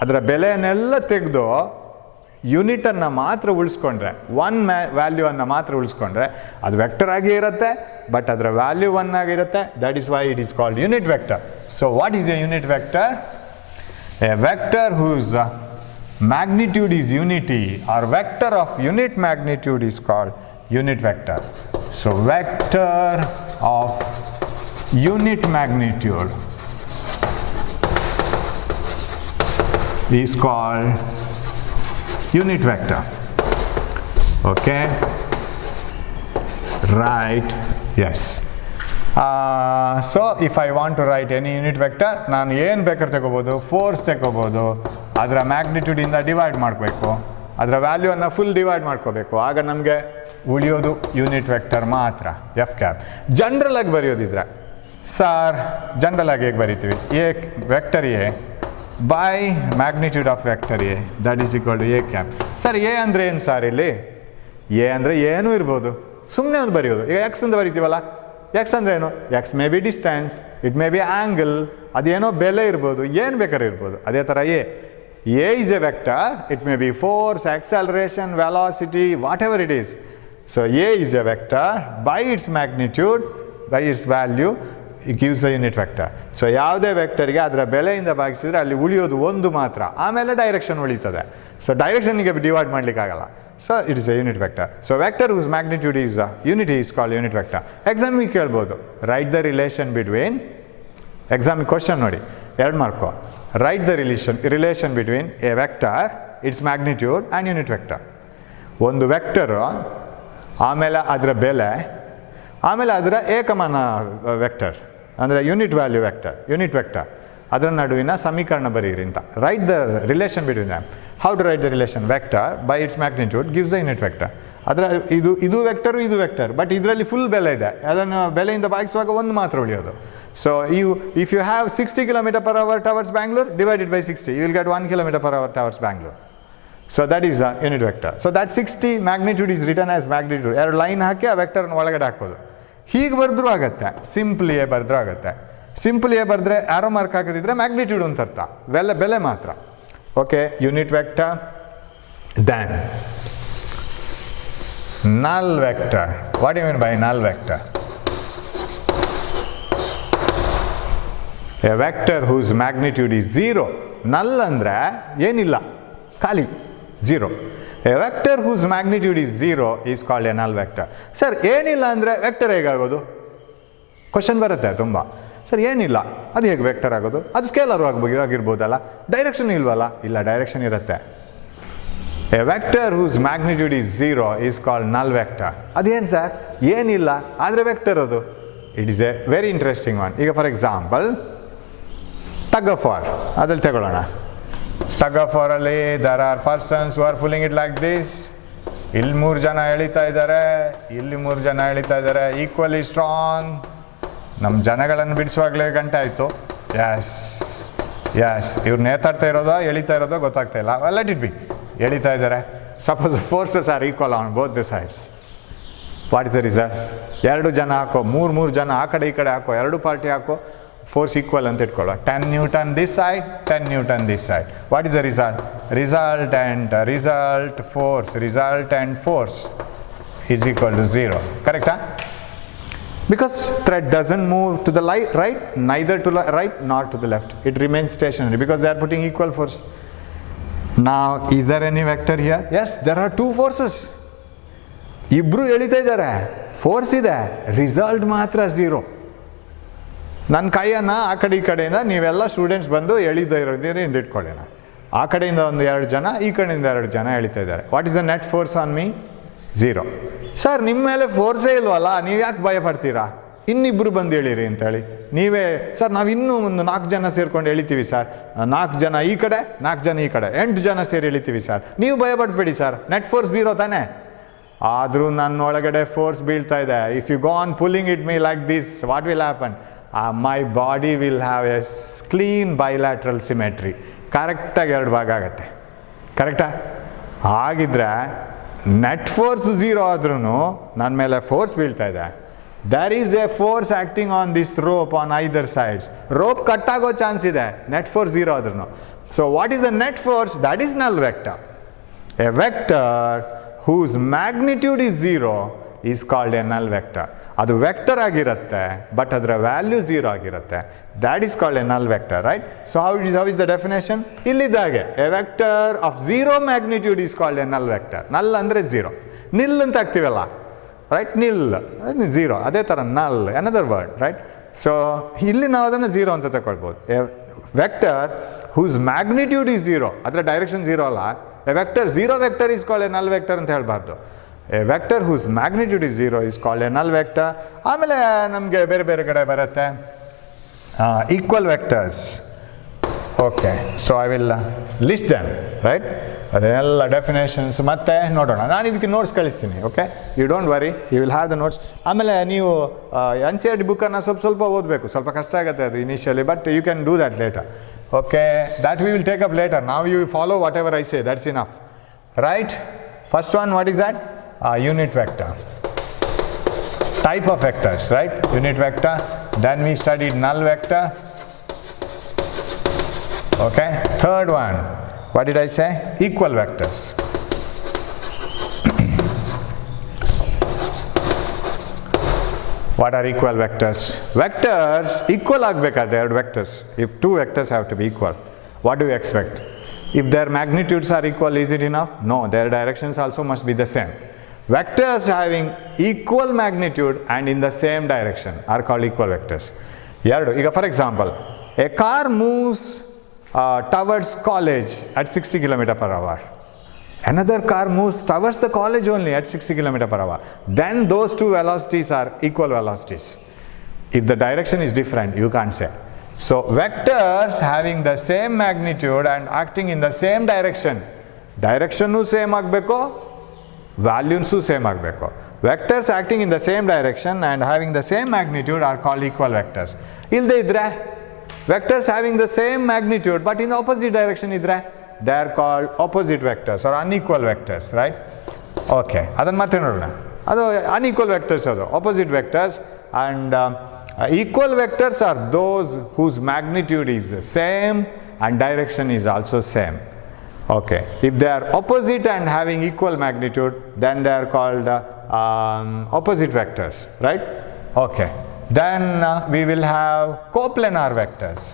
ಅದರ ಬೆಲೆಯನ್ನೆಲ್ಲ ತೆಗೆದು ಯೂನಿಟನ್ನು ಮಾತ್ರ ಉಳಿಸ್ಕೊಂಡ್ರೆ, 1 ವ್ಯಾಲ್ಯೂವನ್ನು ಮಾತ್ರ ಉಳಿಸ್ಕೊಂಡ್ರೆ ಅದು ವೆಕ್ಟರ್ ಆಗಿ ಇರುತ್ತೆ, ಬಟ್ ಅದರ ವ್ಯಾಲ್ಯೂ 1 ಆಗಿರುತ್ತೆ. That is why it is called unit vector. So what is a unit vector? A vector whose magnitude is unity or vector of unit magnitude is called unit vector. So vector of unit magnitude is called unit vector. Okay, right? Yes. So if I want to write any unit vector, ನಾನು ಏನು ಬೇಕಾದ್ರೆ ತಗೋಬೋದು, ಫೋರ್ಸ್ ತಗೋಬೋದು, ಅದರ ಮ್ಯಾಗ್ನಿಟ್ಯೂಡಿಂದ ಡಿವೈಡ್ ಮಾಡಬೇಕು, ಅದರ ವ್ಯಾಲ್ಯೂವನ್ನು ಫುಲ್ ಡಿವೈಡ್ ಮಾಡ್ಕೋಬೇಕು, ಆಗ ನಮಗೆ ಉಳಿಯೋದು ಯೂನಿಟ್ ವೆಕ್ಟರ್ ಮಾತ್ರ, ಎಫ್ ಕ್ಯಾಪ್. ಜನರಲ್ ಆಗಿ ಬರೆಯೋದಿದ್ರೆ ಸರ್, ಜನರಲ್ ಆಗಿ ಹೇಗೆ ಬರಿತೀವಿ? A vector A by magnitude of vector A, that is equal to A cap. Sir A ಅಂದರೆ ಏನು ಸರ್? ಇಲ್ಲಿ ಎ ಅಂದರೆ ಏನೂ ಇರ್ಬೋದು, ಸುಮ್ಮನೆ ಒಂದು ಬರೆಯೋದು. ಈಗ ಎಕ್ಸ್ ಅಂತ ಬರಿತೀವಲ್ಲ, ಎಕ್ಸ್ ಅಂದ್ರೆ ಏನು? X may be distance, it may be angle, ಅದೇನೋ ಬೆಲೆ ಇರ್ಬೋದು, ಏನು ಬೇಕಾದ್ರೆ ಇರ್ಬೋದು. ಅದೇ ಥರ A is a vector, it may be force, acceleration, velocity, what ever it is. So A is a vector by its magnitude, by it's value, it gives a unit vector. So ಯಾವುದೇ ವೆಕ್ಟರ್ಗೆ ಅದರ ಬೆಲೆಯಿಂದ ಭಾಗಿಸಿದ್ರೆ ಅಲ್ಲಿ ಉಳಿಯೋದು 1 ಮಾತ್ರ, ಆಮೇಲೆ direction ಉಳಿತದೆ. ಸೊ ಡೈರೆಕ್ಷನ್ಗೆ ಡಿವೈಡ್ ಮಾಡಲಿಕ್ಕಾಗಲ್ಲ. So it is a unit vector. So vector whose magnitude is unity is called unit vector. Exam ಗೆ ಕೇಳ್ಬೋದು, write the relation between, exam question ನೋಡಿ 2 mark, write the relation between a vector, its magnitude and unit vector. ಒಂದು vector, ಆಮೇಲೆ ಅದರ ಬೆಲೆ, ಆಮೇಲೆ ಅದರ ಏಕಮಾನ ವೆಕ್ಟರ್ ಅಂದರೆ unit value vector, unit vector, ಅದರ ನಡುವಿನ ಸಮೀಕರಣ ಬರೀರಿ ಅಂತ. Write the relation between them. How to write the relation? Vector by its magnitude gives the unit vector. ಅದರ ಇದು ವೆಕ್ಟರು, ಇದು ವೆಕ್ಟರ್, ಬಟ್ ಇದರಲ್ಲಿ ಫುಲ್ ಬೆಲೆ ಇದೆ, ಅದನ್ನು ಬೆಲೆಯಿಂದ ಭಾಗಿಸುವಾಗ 1 ಮಾತ್ರ ಉಳಿಯೋದು. So if you have 60 km/h towards Bangalore, divided by 60, you will get 1 km/h towards Bangalore. So that is a unit vector. So that 60 magnitude is written as magnitude. 2 ಲೈನ್ ಹಾಕಿ ಆ ವೆಕ್ಟರ್ನ ಒಳಗಡೆ ಹಾಕೋದು. ಹೀಗೆ ಬರೆದ್ರೂ ಆಗುತ್ತೆ, ಸಿಂಪಲ್ ಎ ಬರೆದ್ರೂ ಆಗುತ್ತೆ. ಸಿಂಪಲ್ ಎ ಬರೆದ್ರೆ ಆರೋ ಮಾರ್ಕ್ ಹಾಕಿದ್ರೆ ಮ್ಯಾಗ್ನಿಟ್ಯೂಡ್ ಅಂತ ಅರ್ಥ, ಬೆಲೆ ಮಾತ್ರ. Okay, unit vector. Then null vector. What do you mean by null vector? A vector whose magnitude is 0. null ಅಂದರೆ ಏನಿಲ್ಲ, ಖಾಲಿ, 0. A vector whose magnitude is 0 is called a null vector. Sir ಏನಿಲ್ಲ ಅಂದರೆ ವೆಕ್ಟರ್ ಹೇಗಾಗೋದು? ಕ್ವಶನ್ ಬರುತ್ತೆ ತುಂಬ. ಸರ್ ಏನಿಲ್ಲ, ಅದು ಹೇಗೆ ವೆಕ್ಟರ್ ಆಗೋದು? ಅದು ಸ್ಕೇಲರ್ ಆಗಿರ್ಬೋದಲ್ಲ, ಡೈರೆಕ್ಷನ್ ಇಲ್ವಲ್ಲ? ಇಲ್ಲ, ಡೈರೆಕ್ಷನ್ ಇರುತ್ತೆ. A vector whose magnitude is 0 is called null vector. ಅದೇನು ಸರ್? ಏನಿಲ್ಲ ಆದರೆ ವೆಕ್ಟರ್ ಅದು. It is a very interesting one. ಈಗ for example tug of war, ಅದ್ರಲ್ಲಿ ತಗೊಳ್ಳೋಣ. ಟಗ್ ಆಫ್ ವಾರಲ್ಲಿ there are persons who are pulling it like this. ಇಲ್ಲಿ 3 ಜನ ಎಳಿತಾ ಇದ್ದಾರೆ, ಇಲ್ಲಿ 3 ಜನ ಎಳಿತಾ ಇದ್ದಾರೆ, ಈಕ್ವಲಿ ಸ್ಟ್ರಾಂಗ್. ನಮ್ಮ ಜನಗಳನ್ನು ಬಿಡಿಸುವಾಗಲೇ ಗಂಟೆ ಆಯಿತು. ಎಸ್ ಇವ್ರು ನೇತಾಡ್ತಾ ಇರೋದೋ ಎಳಿತಾ ಇರೋದೋ ಗೊತ್ತಾಗ್ತಾ ಇಲ್ಲ. ಲೆಟ್ ಇಟ್ ಬಿ, ಎಳಿತಾ ಇದ್ದಾರೆ. Suppose forces are equal on both the sides. What is the result? 2 ಜನ ಹಾಕೋ, 3 ಜನ ಆ ಕಡೆ ಈ ಕಡೆ ಹಾಕೋ, 2 ಪಾರ್ಟಿ ಹಾಕೋ, ಫೋರ್ಸ್ ಈಕ್ವಲ್ ಅಂತ ಇಟ್ಕೊಳ್ಳೋ. 10 Newton this side, 10 Newton this side. What is the result? Result and force is equal to 0. Correct? Because thread doesn't move to the right, neither to the right nor to the left. It remains stationary because they are putting equal force. Now, is there any vector here? Yes, there are 2 forces. ಇಬ್ರು ಎಳಿತಾ ಇದ್ದಾರೆ, ಫೋರ್ಸ್ ಇದೆ, ರಿಸಲ್ಟ್ ಮಾತ್ರ 0. ನನ್ನ ಕೈಯನ್ನು ಆ ಕಡೆ ಈ ಕಡೆಯಿಂದ ನೀವೆಲ್ಲ ಸ್ಟೂಡೆಂಟ್ಸ್ ಬಂದು ಎಳಿತಾ ಇರೋದಿರಿ ಎಂದು ಇಟ್ಕೊಳ್ಳೋಣ. ಆ ಕಡೆಯಿಂದ 2 ಜನ, ಈ ಕಡೆಯಿಂದ 2 ಜನ ಎಳಿತಾ ಇದ್ದಾರೆ. What is the net force on me? 0. ಸರ್ ನಿಮ್ಮ ಮೇಲೆ ಫೋರ್ಸೇ ಇಲ್ವಲ್ಲ, ನೀವು ಯಾಕೆ ಭಯ ಪಡ್ತೀರಾ? ಇನ್ನಿಬ್ಬರು ಬಂದು ಎಳೀರಿ ಅಂತೇಳಿ ನೀವೇ. ಸರ್ ನಾವು ಇನ್ನೂ ಒಂದು 4 ಜನ ಸೇರ್ಕೊಂಡು ಎಳಿತೀವಿ ಸರ್, 4 ಜನ ಈ ಕಡೆ 4 ಜನ ಈ ಕಡೆ 8 ಜನ ಸೇರಿ ಎಳಿತೀವಿ ಸರ್. ನೀವು ಭಯ ಪಡ್ಬೇಡಿ ಸರ್, ನೆಟ್ ಫೋರ್ಸ್ 0 ತಾನೇ. ಆದರೂ ನನ್ನೊಳಗಡೆ ಫೋರ್ಸ್ ಬೀಳ್ತಾ ಇದೆ. If you go on pulling it me like this, what will happen? My body will have a clean bilateral symmetry. ಕರೆಕ್ಟಾಗಿ 2 ಭಾಗ ಆಗುತ್ತೆ. ಕರೆಕ್ಟಾ? ಹಾಗಿದ್ರೆ ನೆಟ್ ಫೋರ್ಸ್ 0 ಆದ್ರೂ ನನ್ನ ಮೇಲೆ ಫೋರ್ಸ್ ಬೀಳ್ತಾ ಇದೆ. There is a force acting on this rope on either sides. Rope cut ಆಗೋ ಚಾನ್ಸ್ ಇದೆ ನೆಟ್ ಫೋರ್ಸ್ 0 ಆದ್ರೂ. So what is the net force? That is null vector. A vector whose magnitude is 0 is called a null vector. ಅದು vector ಆಗಿರುತ್ತೆ, but ಅದರ value 0 ಆಗಿರುತ್ತೆ. That is called a null vector, right? So how is the definition? ಇಲ್ಲಿದ್ದಾಗೆ a vector of 0 magnitude is called a null vector. Null ಅಂದರೆ 0. ನಿಲ್ ಅಂತ ಹಾಕ್ತೀವಲ್ಲ, ರೈಟ್? ನಿಲ್ 0. ಅದೇ ಥರ ನಲ್, ಅನದರ್ ವರ್ಡ್, ರೈಟ್? ಸೊ ಇಲ್ಲಿ ನಾವು ಅದನ್ನು 0 ಅಂತ ತಗೊಳ್ಬೋದು. A vector whose magnitude is 0, ಅದರ ಡೈರೆಕ್ಷನ್ 0 ಅಲ್ಲ. A vector 0 vector is called a null vector ಅಂತ ಹೇಳಬಾರ್ದು. A vector whose magnitude is 0 is called a null vector. ಆಮೇಲೆ ನಮಗೆ ಬೇರೆ ಬೇರೆ ಕಡೆ ಬರುತ್ತೆ equal vectors. Okay, so I will list them, right? ಅದನ್ನೆಲ್ಲ ಡೆಫಿನೇಷನ್ಸ್ ಮತ್ತೆ ನೋಡೋಣ. ನಾನು ಇದಕ್ಕೆ ನೋಟ್ಸ್ ಕಳಿಸ್ತೀನಿ. Okay, you don't worry, you will have the notes. ಆಮೇಲೆ ನೀವು NCERT ಬುಕ್ಕನ್ನು ಸ್ವಲ್ಪ ಓದಬೇಕು. ಸ್ವಲ್ಪ ಕಷ್ಟ ಆಗುತ್ತೆ ಅದು initially, but you can do that later. Okay, that we will take up later. Now you follow whatever I say, that's enough. Right? First one, what is that? Unit vector. Type of vectors, right? Unit vector. Then we studied null vector. Okay. Third one, what did I say? Equal vectors. What are equal vectors? Vectors equal ಆಗಬೇಕಾದ್ರೆ 2 vectors. If 2 vectors have to be equal, what do you expect? If their magnitudes are equal, is it enough? No, their directions also must be the same. Vectors having equal magnitude and in the same direction are called equal vectors. ಈಗ for example, a car moves towards college at 60 km/h. Another car moves towards the college only at 60 km/h. Then those 2 velocities are equal velocities. If the direction is different, you can't say. So vectors having the same magnitude and acting in the same direction, direction same ಆಗಬೇಕು, values same ಆಗಬೇಕು. Vectors acting in the same direction and having the same magnitude are called equal vectors. ಇಲ್ಲದೆ ಇದ್ರೆ vectors having the same magnitude but in the opposite direction ಇದ್ರೆ they are called opposite vectors or unequal vectors, right? Okay, ಅದನ್ನು ಮತ್ತೆ ನೋಡೋಣ. ಅದು unequal vectors, ಅದು opposite vectors. And equal vectors are those whose magnitude is the same and direction is also same. Okay, if they are opposite and having equal magnitude, then they are called opposite vectors, right? Okay, then we will have coplanar vectors.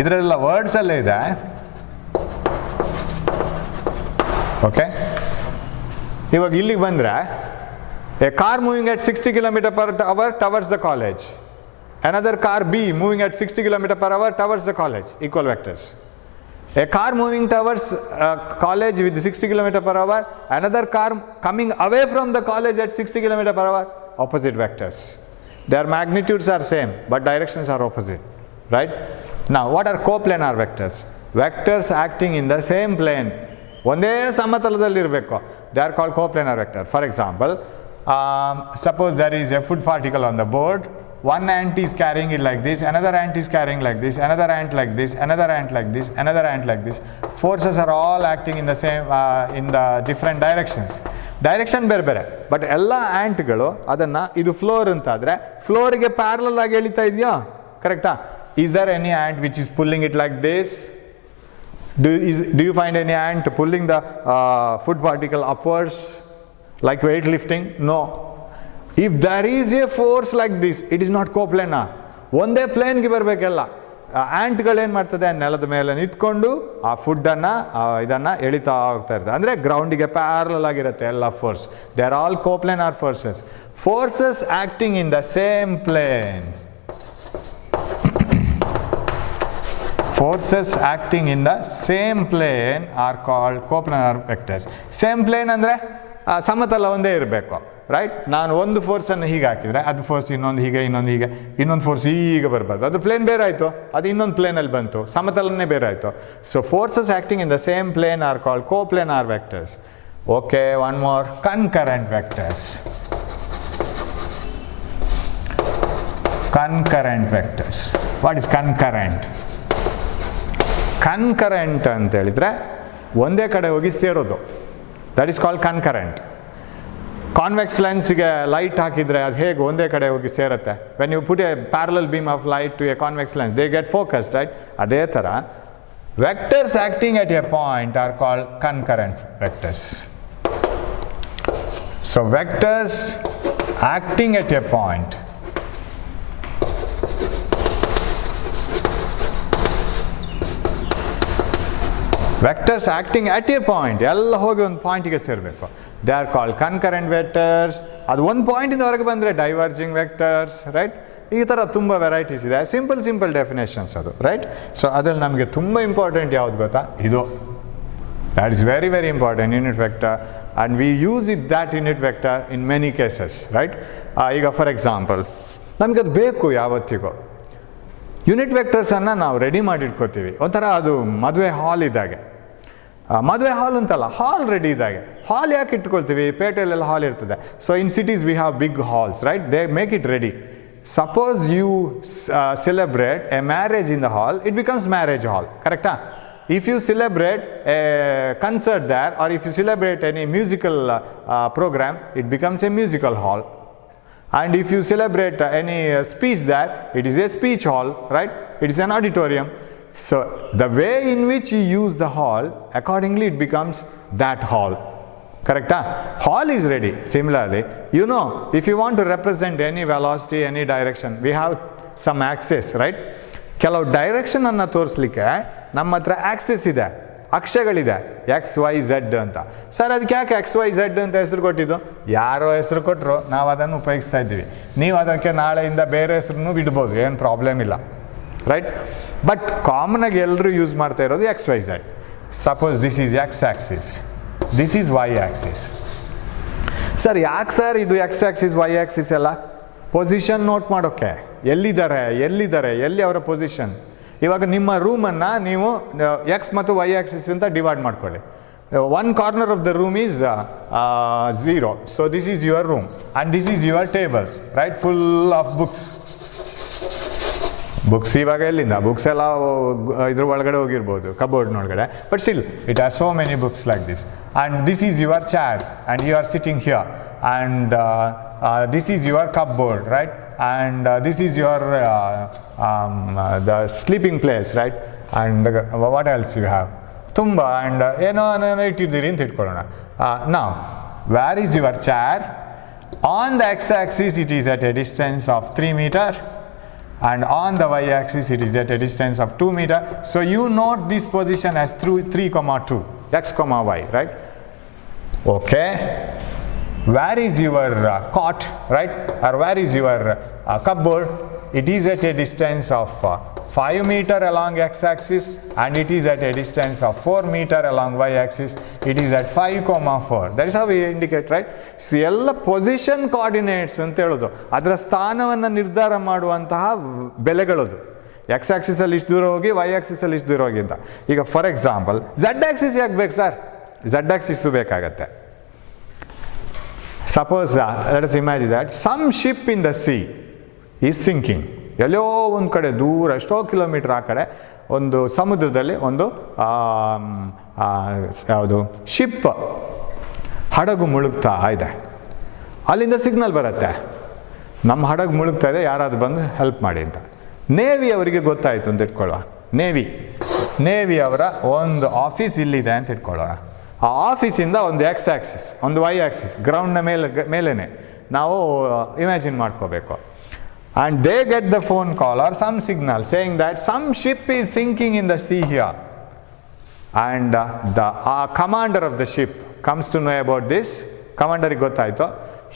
ಇದರೆಲ್ಲ words ಅಲ್ಲೇ ಇದೆ. ಓಕೆ, ಇವಾಗ ಇಲ್ಲಿಗೆ ಬಂದರೆ a car moving at 60 km per hour towards the college, another car B moving at 60 km per hour towards the college, equal vectors. A car moving towards college with 60 km per hour, another car coming away from the college at 60 km per hour, opposite vectors. Their magnitudes are same but directions are opposite, right? Now what are coplanar vectors? Vectors acting in the same plane, ಒಂದೇ ಸಮತಲದಲ್ಲಿ ಇರಬೇಕು. They are called coplanar vector. For example, suppose there is a food particle on the board, one ant is carrying it like this, another ant is carrying like this, another ant like this, another ant like this, another ant like this. Forces are all acting in the same in the different directions. Direction ಬೇರೆ ಬೇರೆ, ಬಟ್ ಎಲ್ಲ ಆ್ಯಂಟ್ಗಳು ಅದನ್ನು ಇದು ಫ್ಲೋರ್ ಅಂತಾದರೆ ಫ್ಲೋರಿಗೆ ಪ್ಯಾರಲಲ್ ಆಗಿ ಎಳಿತಾ ಇದೆಯಾ? ಕರೆಕ್ಟಾ? Is there any ant which is pulling it like this? Do you find any ant pulling the food particle upwards like weightlifting? No. If there is a force like this, it is not coplanar. ಒಂದೇ ಪ್ಲೇನ್ಗೆ ಬರಬೇಕೆಲ್ಲ. ಆ್ಯಂಟ್ಗಳೇನು ಮಾಡ್ತದೆ, ನೆಲದ ಮೇಲೆ ನಿಂತ್ಕೊಂಡು ಆ ಫುಡ್ಡನ್ನು ಇದನ್ನು ಎಳಿತಾ ಹೋಗ್ತಾ ಇರ್ತದೆ. ಅಂದರೆ ಗ್ರೌಂಡಿಗೆ ಪ್ಯಾರಲಲ್ ಆಗಿರುತ್ತೆ ಎಲ್ಲ force. They are all coplanar forces. Forces acting in the same plane. Forces acting in the same plane are called coplanar vectors. Same plane ಅಂದರೆ ಸಮತಲ ಒಂದೇ ಇರಬೇಕು, ರೈಟ್? ನಾನು ಒಂದು ಫೋರ್ಸನ್ನು ಹೀಗೆ ಹಾಕಿದರೆ ಅದು ಫೋರ್ಸ್ ಇನ್ನೊಂದು ಹೀಗೆ, ಇನ್ನೊಂದು ಹೀಗೆ, ಇನ್ನೊಂದು ಫೋರ್ಸ್ ಹೀಗೆ ಬರಬಾರ್ದು. ಅದು ಪ್ಲೇನ್ ಬೇರೆ ಆಯಿತು, ಅದು ಇನ್ನೊಂದು ಪ್ಲೇನಲ್ಲಿ ಬಂತು, ಸಮತಲನೇ ಬೇರೆ ಆಯಿತು. So forces acting in the same plane are called coplanar vectors. Okay, one more, concurrent vectors. Concurrent vectors. What is concurrent? Concurrent ಅಂತ ಹೇಳಿದರೆ ಒಂದೇ ಕಡೆ ಹೋಗಿ ಸೇರೋದು. That is called concurrent. Convex ಲೆನ್ಸ್ಗೆ ಲೈಟ್ ಹಾಕಿದರೆ ಅದು ಹೇಗೆ ಒಂದೇ ಕಡೆ ಹೋಗಿ ಸೇರುತ್ತೆ? When you put a parallel beam of light to a convex lens, they get focused, right? ಅದೇ ಥರ vectors acting at a point are called concurrent vectors. So vectors acting at a point, vectors acting at a point, ಎಲ್ಲ ಹೋಗಿ ಒಂದು ಪಾಯಿಂಟಿಗೆ ಸೇರಬೇಕು. They are called concurrent vectors. ಅದು ಒಂದು ಪಾಯಿಂಟಿಂದ ಹೊರಗೆ ಬಂದರೆ ಡೈವರ್ಜಿಂಗ್ ವೆಕ್ಟರ್ಸ್, ರೈಟ್? ಈ ಥರ ತುಂಬ ವೆರೈಟೀಸ್ ಇದೆ. ಸಿಂಪಲ್ ಡೆಫಿನೇಷನ್ಸ್ ಅದು, ರೈಟ್? ಸೊ ಅದ್ರಲ್ಲಿ ನಮಗೆ ತುಂಬ ಇಂಪಾರ್ಟೆಂಟ್ ಯಾವುದು ಗೊತ್ತಾ? ಇದು. That is very very important, unit vector. And we use it that unit vector in many cases, right? ಈಗ ಫಾರ್ ಎಕ್ಸಾಂಪಲ್ ನಮಗೆ ಅದು ಬೇಕು ಯಾವತ್ತಿಗೂ. ಯೂನಿಟ್ ವೆಕ್ಟರ್ಸನ್ನು ನಾವು ರೆಡಿ ಮಾಡಿಟ್ಕೋತೀವಿ. ಒಂಥರ ಅದು ಮದುವೆ ಹಾಲ್ ಇದ್ದಾಗೆ. ಮದುವೆ ಹಾಲ್ ಅಂತಲ್ಲ, ಹಾಲ್ ರೆಡಿ ಇದ್ದಾಗೆ. ಹಾಲ್ ಯಾಕೆ ಇಟ್ಕೊಳ್ತೀವಿ? ಪೇಟೆಯಲ್ಲೆಲ್ಲ ಹಾಲ್ ಇರ್ತದೆ. So in cities we have big halls, right? They make it ready. Suppose you celebrate a marriage in the hall, it becomes marriage hall, ಕರೆಕ್ಟಾ? If you celebrate a concert there, or if you celebrate any musical program, it becomes a musical hall. And if you celebrate any speech there, it is a speech hall, right? It is an auditorium. So the way in which you use the hall, accordingly it becomes that hall, correct? Hall is ready. Similarly, you know, if you want to represent any velocity, any direction, we have some axis, right? ಕೆಲವು ಡೈರೆಕ್ಷನ್ ಅನ್ನು ತೋರಿಸ್ಲಿಕ್ಕೆ ನಮ್ಮ ಹತ್ರ ಆಕ್ಸಿಸ್ ಇದೆ, ಅಕ್ಷಗಳಿದೆ, X Y Z ಅಂತ. ಸರ್ ಅದಕ್ಕೆ ಯಾಕೆ ಎಕ್ಸ್ ವೈ ಝೆಡ್ ಅಂತ ಹೆಸರು ಕೊಟ್ಟಿದ್ದು? ಯಾರೋ ಹೆಸರು ಕೊಟ್ಟರು, ನಾವು ಅದನ್ನು ಉಪಯೋಗಿಸ್ತಾ ಇದ್ದೀವಿ. ನೀವು ಅದಕ್ಕೆ ನಾಳೆಯಿಂದ ಬೇರೆ ಹೆಸರನ್ನು ಬಿಡ್ಬೋದು, ಏನು ಪ್ರಾಬ್ಲಮ್ ಇಲ್ಲ, ರೈಟ್? ಬಟ್ ಕಾಮನಾಗಿ ಎಲ್ಲರೂ ಯೂಸ್ ಮಾಡ್ತಾ ಇರೋದು X Y Z. Suppose this is X axis, this is Y axis. Sir ಯಾಕೆ ಸರ್ ಇದು ಎಕ್ಸ್ ಆಕ್ಸಿಸ್ ವೈ ಆಕ್ಸಿಸ್ ಎಲ್ಲ? ಪೊಸಿಷನ್ ನೋಟ್ ಮಾಡೋಕ್ಕೆ, ಎಲ್ಲಿದ್ದಾರೆ ಎಲ್ಲಿ ಅವರ ಪೊಸಿಷನ್. ಇವಾಗ ನಿಮ್ಮ ರೂಮನ್ನು ನೀವು ಎಕ್ಸ್ ಮತ್ತು ವೈ ಆಕ್ಸಿಸ್ ಅಂತ ಡಿವೈಡ್ ಮಾಡ್ಕೊಳ್ಳಿ. One corner of the room is 0. So this is your room and this is your table, right? Full of books ಇವಾಗ ಎಲ್ಲಿಂದ? ಬುಕ್ಸ್ ಎಲ್ಲ ಇದ್ರ ಒಳಗಡೆ ಹೋಗಿರ್ಬೋದು, ಕಬೋರ್ಡ್ನೊಳಗಡೆ. But still it has so many books like this. And this is your chair and you are sitting here. And this is your cupboard, right? And this is your the sleeping place, right? And what else you have? Tumba and ಏನೋ ಇಟ್ಟಿದ್ದೀರಿ ಅಂತ ಇಟ್ಕೊಳ್ಳೋಣ. Now, where is your chair? On the x-axis it is at a distance of 3 meter, and on the y-axis it is at a distance of 2 meter. So you note this position as 3, 2, x, y, right? Okay, where is your cot, right, or where is your cupboard? It is at a distance of 5 meter along x-axis, and it is at a distance of 4 meter along y-axis. It is at 5,4. That is how we indicate, right? So ಎಲ್ಲ position coordinates ಅಂತ ಹೇಳೋದು, ಅದರ ಸ್ಥಾನವನ್ನು ನಿರ್ಧಾರ ಮಾಡುವಂತಹ ಬೆಲೆಗಳದು. ಎಕ್ಸ್ ಆಕ್ಸಿಸಲ್ಲಿ ಇಷ್ಟು ದೂರ ಹೋಗಿ, ವೈ ಆಕ್ಸಿಸಲ್ಲಿ ಇಷ್ಟು ದೂರ ಹೋಗಿ ಅಂತ. ಈಗ ಫಾರ್ ಎಕ್ಸಾಂಪಲ್ ಝೆಡ್ ಆಕ್ಸಿಸ್ ಯಾಕೆ ಬೇಕು ಸರ್? ಝೆಡ್ ಆಕ್ಸಿಸ್ಸು ಬೇಕಾಗತ್ತೆ. Suppose let us imagine that some ship in the sea is sinking. ಎಲ್ಲೋ ಒಂದು ಕಡೆ ದೂರ ಎಷ್ಟೋ ಕಿಲೋಮೀಟರ್ ಆ ಕಡೆ ಒಂದು ಸಮುದ್ರದಲ್ಲಿ ಒಂದು ಯಾವುದು ಶಿಪ್ ಹಡಗು ಮುಳುಗ್ತಾ ಇದೆ. ಅಲ್ಲಿಂದ ಸಿಗ್ನಲ್ ಬರುತ್ತೆ, ನಮ್ಮ ಹಡಗು ಮುಳುಗ್ತಾ ಇದೆ, ಯಾರಾದರೂ ಬಂದು ಹೆಲ್ಪ್ ಮಾಡಿ ಅಂತ. ನೇವಿ ಅವರಿಗೆ ಗೊತ್ತಾಯಿತು ಅಂತ ಇಟ್ಕೊಳ್ಳುವ. ನೇವಿ ಅವರ ಒಂದು ಆಫೀಸ್ ಇಲ್ಲಿದೆ ಅಂತ ಇಟ್ಕೊಳ್ಳೋಣ. ಆ ಆಫೀಸಿಂದ ಒಂದು ಎಕ್ಸ್ ಆಕ್ಸಿಸ್, ಒಂದು ವೈ ಆಕ್ಸಿಸ್, ಗ್ರೌಂಡ್ನ ಮೇಲೇ ನಾವು ಇಮ್ಯಾಜಿನ್ ಮಾಡ್ಕೋಬೇಕು. And they get the phone call or some signal saying that some ship is sinking in the sea here. And the commander of the ship comes to know about this. Commander gottaito.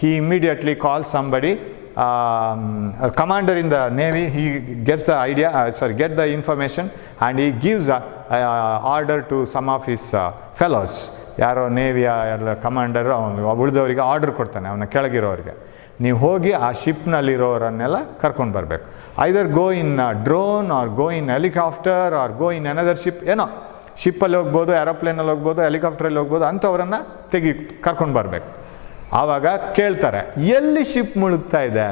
He immediately calls somebody. A commander in the navy, he gets the idea, get the information, and he gives a order to some of his fellows. ಯಾರೋ ನೇವಿಯ ಕಮಾಂಡರ್ ಉಳಿದವರಿಗೆ ಆರ್ಡರ್ ಕೊಡ್ತಾನೆ, ಅವನ ಕೆಳಗಿರೋರಿಗೆ, ನೀವು ಹೋಗಿ ಆ ಶಿಪ್ನಲ್ಲಿರೋರನ್ನೆಲ್ಲ ಕರ್ಕೊಂಡು ಬರಬೇಕು. Either go in drone or go in helicopter or go in another ship, ಏನೋ ಶಿಪ್ಪಲ್ಲಿ ಹೋಗ್ಬೋದು, ಏರೋಪ್ಲೇನಲ್ಲಿ ಹೋಗ್ಬೋದು, ಹೆಲಿಕಾಪ್ಟ್ರಲ್ಲಿ ಹೋಗ್ಬೋದು, ಅಂಥವ್ರನ್ನು ಕರ್ಕೊಂಡು ಬರಬೇಕು. ಆವಾಗ ಕೇಳ್ತಾರೆ ಎಲ್ಲಿ ಶಿಪ್ ಮುಳುಗ್ತಾ ಇದೆ.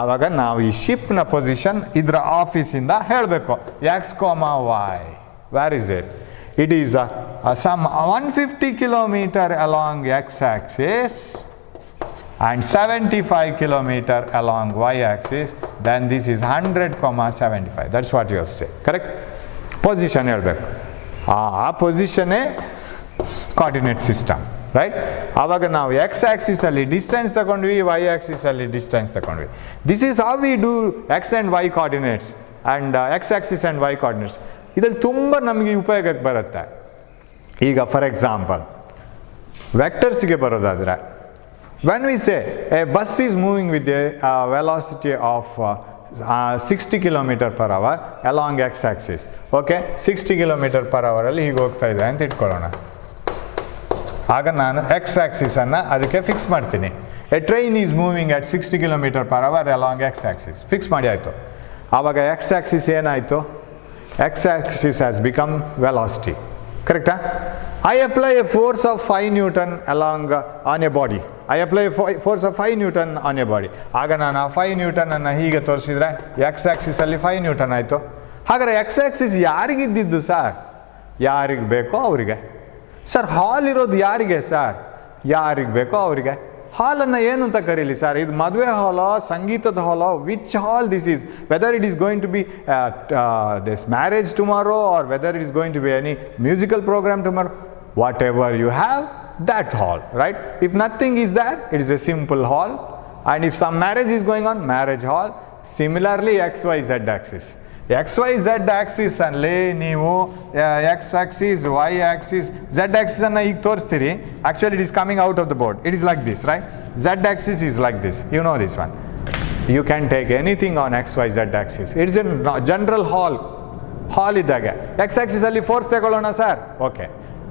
ಆವಾಗ ನಾವು ಈ ಶಿಪ್ನ ಪೊಸಿಷನ್ ಇದರ ಆಫೀಸಿಂದ ಹೇಳಬೇಕು. X, Y, where is it? It is some 150 kilometer along x-axis and 75 kilometer along y-axis. Then this is 100,75. That's what you say. Correct? Position ಹೇಳ್ಬೇಕು. ಆ ಪೊಸಿಷನ್ನೇ ಕೋಆರ್ಡಿನೇಟ್ ಸಿಸ್ಟಮ್, ರೈಟ್? ಆವಾಗ ನಾವು ಎಕ್ಸ್ ಆಕ್ಸಿಸಲ್ಲಿ ಡಿಸ್ಟೆನ್ಸ್ ತಗೊಂಡ್ವಿ, ವೈ ಆಕ್ಸಿಸಲ್ಲಿ ಡಿಸ್ಟೆನ್ಸ್ ತಗೊಂಡ್ವಿ. This is how we do X and Y coordinates and X axis and Y coordinates. ಇದರಲ್ಲಿ ತುಂಬ ನಮಗೆ ಉಪಯೋಗಕ್ಕೆ ಬರುತ್ತೆ. ಈಗ ಫಾರ್ ಎಕ್ಸಾಂಪಲ್ ವೆಕ್ಟರ್ಸ್ಗೆ ಬರೋದಾದರೆ, when we say A bus is moving with A velocity of 60 km/h along X Axis. Okay, 60 km/h ಹೀಗೆ ಹೋಗ್ತಾ ಇದೆ ಅಂತ ಇಟ್ಕೊಳ್ಳೋಣ. ಆಗ ನಾನು ಎಕ್ಸ್ ಆಕ್ಸಿಸನ್ನು ಅದಕ್ಕೆ ಫಿಕ್ಸ್ ಮಾಡ್ತೀನಿ. A train is moving at 60 km/h along X Axis. Fix ಮಾಡಿ ಆಯಿತು. ಆವಾಗ ಎಕ್ಸ್ ಆಕ್ಸಿಸ್ ಏನಾಯಿತು? x-axis has become velocity. Correct? I apply a force of 5 Newton along on a body. I apply a force of 5 Newton on a body. ಆಗ ನಾನು ಆ 5 Newton ಅನ್ನು ಹೀಗೆ ತೋರಿಸಿದ್ರೆ x-axis ಅಲ್ಲಿ 5 Newton ಆಯಿತು. ಹಾಗಾದರೆ x-axis ಯಾರಿಗಿದ್ದಿದ್ದು ಸರ್? ಯಾರಿಗೆ ಬೇಕೋ ಅವರಿಗೆ. ಸರ್ ಹಾಲ್ ಇರೋದು ಯಾರಿಗೆ ಸರ್? ಯಾರಿಗೆ ಬೇಕೋ ಅವರಿಗೆ. ಹಾಲನ್ನು ಏನು ಅಂತ ಕರೀಲಿ ಸರ್? ಇದು ಮದುವೆ ಹಾಲೋ, ಸಂಗೀತದ ಹಾಲೋ, which hall this is? Whether it is going to be this marriage tomorrow or whether it is going to be any musical programme tomorrow, whatever you have, that hall, right? If nothing is there, it is a simple hall. And if some marriage is going on, marriage hall. Similarly, XYZ axis. XYZ axis ಅಲ್ಲಿ ನೀವು x axis, y axis, z axis ಅನ್ನು ಈಗ ತೋರಿಸ್ತೀರಿ. Actually it is coming out of the board. It is like this, right? Z axis is like this. You know this one. You can take anything on XYZ axis. It is a general hall ಇದ್ದಾಗ x axis ಅಲ್ಲಿ ಫೋರ್ಸ್ ತಗೊಳ್ಳೋಣ sir. Okay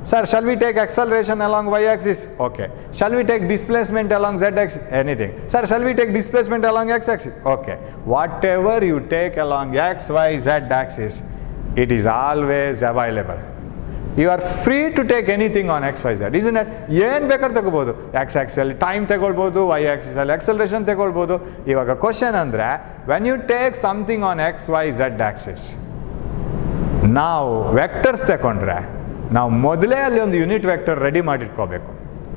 sir, shall we take acceleration along y axis? Okay. Shall we take displacement along z axis? Anything. Sir, shall we take displacement along x axis? Okay. Whatever you take along x, y, z axis, it is always available. You are free to take anything on x, y, z, isn't it? ಏನು ಬೇಕಾದ್ರೆ ತಗೋಬೋದು. x axis ಅಲ್ಲಿ ಟೈಮ್ ತಗೊಳ್ಬೋದು, y axis ಅಲ್ಲಿ acceleration ತಗೊಳ್ಬೋದು. ಇವಾಗ ಕ್ವಶನ್ ಅಂದರೆ, when you take something on x, y, z axis, ನಾವು ವೆಕ್ಟರ್ಸ್ ತಗೊಂಡ್ರೆ ನಾವು ಮೊದಲೇ ಅಲ್ಲಿ ಒಂದು ಯೂನಿಟ್ ವೆಕ್ಟರ್ ರೆಡಿ ಮಾಡಿಟ್ಕೋಬೇಕು,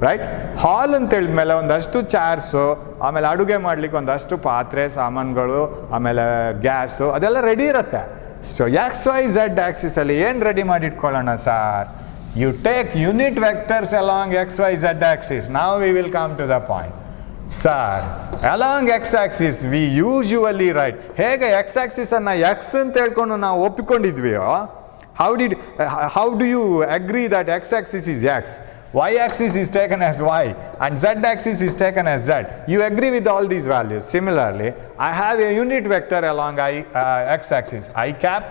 ರೈಟ್? ಹಾಲ್ ಅಂತ ಹೇಳಿದ್ಮೇಲೆ ಒಂದಷ್ಟು ಚೇರ್ಸು, ಆಮೇಲೆ ಅಡುಗೆ ಮಾಡಲಿಕ್ಕೆ ಒಂದಷ್ಟು ಪಾತ್ರೆ ಸಾಮಾನುಗಳು, ಆಮೇಲೆ ಗ್ಯಾಸು, ಅದೆಲ್ಲ ರೆಡಿ ಇರುತ್ತೆ. ಸೊ ಎಕ್ಸ್ ವೈ ಝೆಡ್ ಆಕ್ಸಿಸಲ್ಲಿ ಏನು ರೆಡಿ ಮಾಡಿಟ್ಕೊಳ್ಳೋಣ sir? You take unit vectors along X Y Z axis. ನಾವು we will come to the point. Sir, along X axis we usually right. ಹೇಗೆ ಎಕ್ಸ್ ಆಕ್ಸಿಸನ್ನು ಎಕ್ಸ್ ಅಂತ ಹೇಳ್ಕೊಂಡು ನಾವು ಒಪ್ಪಿಕೊಂಡಿದ್ವಿಯೋ, how do you agree that x axis is x? y-axis is taken as y, and z-axis is taken as z. You agree with all these values. Similarly, I have a unit vector along x-axis, I cap.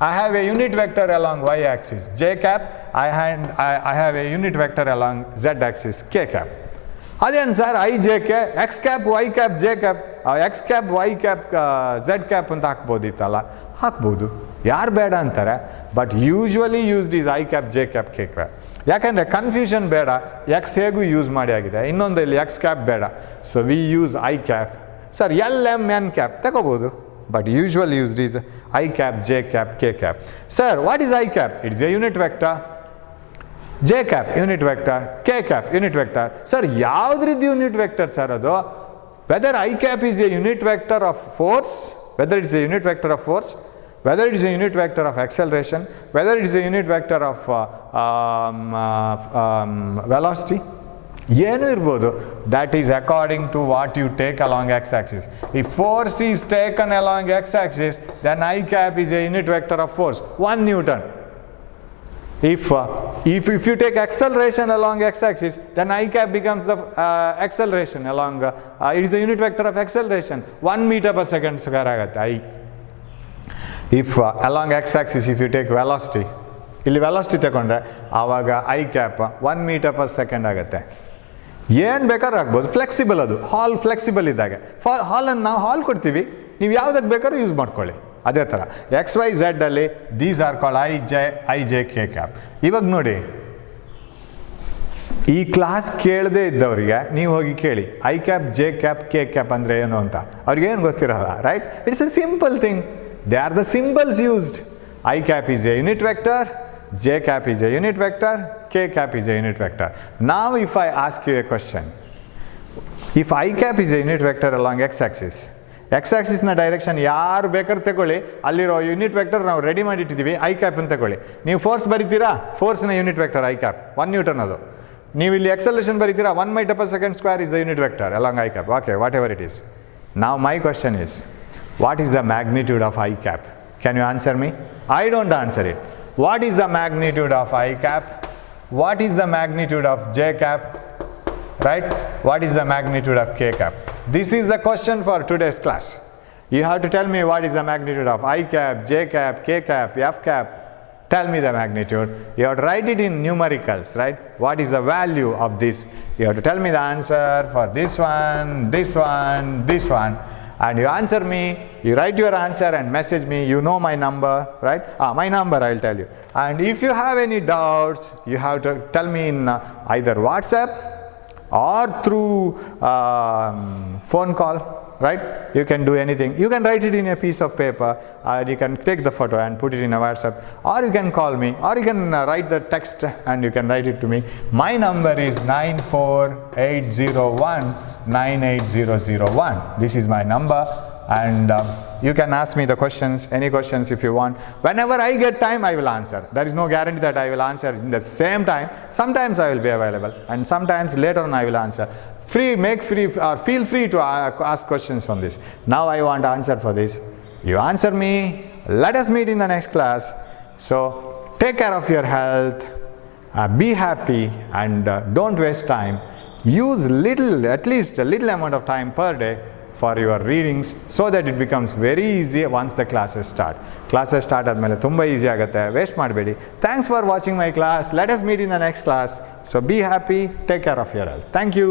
I have a unit vector along y-axis, j cap. I have a unit vector along z-axis, k cap. ಅದೇನು sir I J K X cap Y cap J cap X cap Y cap Z cap ಅಂತ ಹಾಕ್ಬೋದಿತ್ತಲ್ಲ, ಹಾಕ್ಬೋದು, ಯಾರು ಬೇಡ ಅಂತಾರೆ. But usually used is I cap J cap K cap. ಯಾಕಂದರೆ confusion ಬೇಡ, X ಹೇಗೂ ಯೂಸ್ ಮಾಡಿ ಆಗಿದೆ, ಇನ್ನೊಂದು ಇಲ್ಲಿ ಎಕ್ಸ್ ಕ್ಯಾಪ್ ಬೇಡ. So we use I cap. Sir L M N cap ತಗೋಬೋದು, but usually used is I cap J cap K cap. Sir what is I cap? It's a unit vector. j cap unit vector, k cap unit vector. Sir, ಯಾವ್ದ್ರದ್ದು unit vector sir ಅದು? Whether I cap is a unit vector of force, whether it's a unit vector of force, whether it is a unit vector of acceleration, whether it is a unit vector of velocity, ಏನು ಇರ್ಬೋದು. That is according to what you take along x-axis. If force is taken along x-axis, then I cap is a unit vector of force, 1 Newton. If you take acceleration along x-axis, then I cap becomes the acceleration along, it is a unit vector of acceleration, 1 meter per second square ಆಗುತ್ತೆ I. If along x-axis if you take velocity, ಇಲ್ಲಿ ವೆಲಾಸಿಟಿ ತಗೊಂಡ್ರೆ ಆವಾಗ I cap 1 meter per second ಆಗುತ್ತೆ. ಏನು ಬೇಕಾದ್ರೂ ಆಗ್ಬೋದು, ಫ್ಲೆಕ್ಸಿಬಲ್ ಅದು, ಹಾಲ್ ಫ್ಲೆಕ್ಸಿಬಲ್ ಇದ್ದಾಗೆ. ಹಾಲನ್ನು ನಾವು ಹಾಲ್ ಕೊಡ್ತೀವಿ, ನೀವು ಯಾವುದಕ್ಕೆ ಬೇಕಾದ್ರೂ ಯೂಸ್ ಮಾಡ್ಕೊಳ್ಳಿ. ಅದೇ ಥರ ಎಕ್ಸ್ ವೈ ಝೆಡ್ ಅಲ್ಲಿ these are called I J K cap. ಇವಾಗ ನೋಡಿ, ಈ ಕ್ಲಾಸ್ ಕೇಳದೇ ಇದ್ದವರಿಗೆ ನೀವು ಹೋಗಿ ಕೇಳಿ I cap J cap K cap ಅಂದರೆ ಏನು ಅಂತ, ಅವ್ರಿಗೇನು ಗೊತ್ತಿರಲ್ಲ, right? It's A simple thing. They are the symbols used. I cap is a unit vector, j cap is a unit vector, k cap is a unit vector. Now if I ask you a question, if I cap is a unit vector along x-axis, x-axis ನ ಡೈರೆಕ್ಷನ್ ಯಾರು ಬೇಕಾದ್ರೆ ತಗೊಳ್ಳಿ, ಅಲ್ಲಿರೋ unit vector ನಾವು ready ಮಾಡಿಟ್ಟಿದ್ದೀವಿ, I cap ಅಂತ ತಗೊಳ್ಳಿ. ನೀವು ಫೋರ್ಸ್ ಬರೀತೀರಾ, ಫೋರ್ಸ್ನ unit vector I cap 1 newton ಅದು. ನೀವು ಇಲ್ಲಿ ಎಕ್ಸಲೇಷನ್ ಬರೀತೀರಾ, 1 meter per second square is the unit vector along I cap. Okay, whatever it is. Now my question is, what is the magnitude of I cap? Can you answer me? I don't answer it. What is the magnitude of I cap? What is the magnitude of j cap? Right? What is the magnitude of k cap? This is the question for today's class. You have to tell me what is the magnitude of I cap, j cap, k cap, f cap. Tell me the magnitude. You have to write it in numericals, right? What is the value of this? You have to tell me the answer for this one, this one, this one. And you answer me, you write your answer and message me. You know my number, right? My number I'll tell you. And if you have any doubts, you have to tell me in either WhatsApp or through phone call, right? You can do anything. You can write it in a piece of paper, and you can take the photo and put it in a WhatsApp, or you can call me, or you can write the text and you can write it to me. My number is 94801-98001. This is my number, and you can ask me the questions, any questions if you want. Whenever I get time, I will answer. There is no guarantee that I will answer in the same time. Sometimes I will be available, and sometimes later on I will answer. Feel free to ask questions on this. Now I want to answer for this. You answer me. Let us meet in the next class. So take care of your health. Be happy, and don't waste time. Use at least a little amount of time per day for your readings, so that it becomes very easy once the classes start. Classes start ಆದಮೇಲೆ ತುಂಬ ಈಸಿ ಆಗುತ್ತೆ, ವೇಸ್ಟ್ ಮಾಡಬೇಡಿ. Thanks for watching my class. Let us meet in the next class. So be happy, take care of your health. Thank you.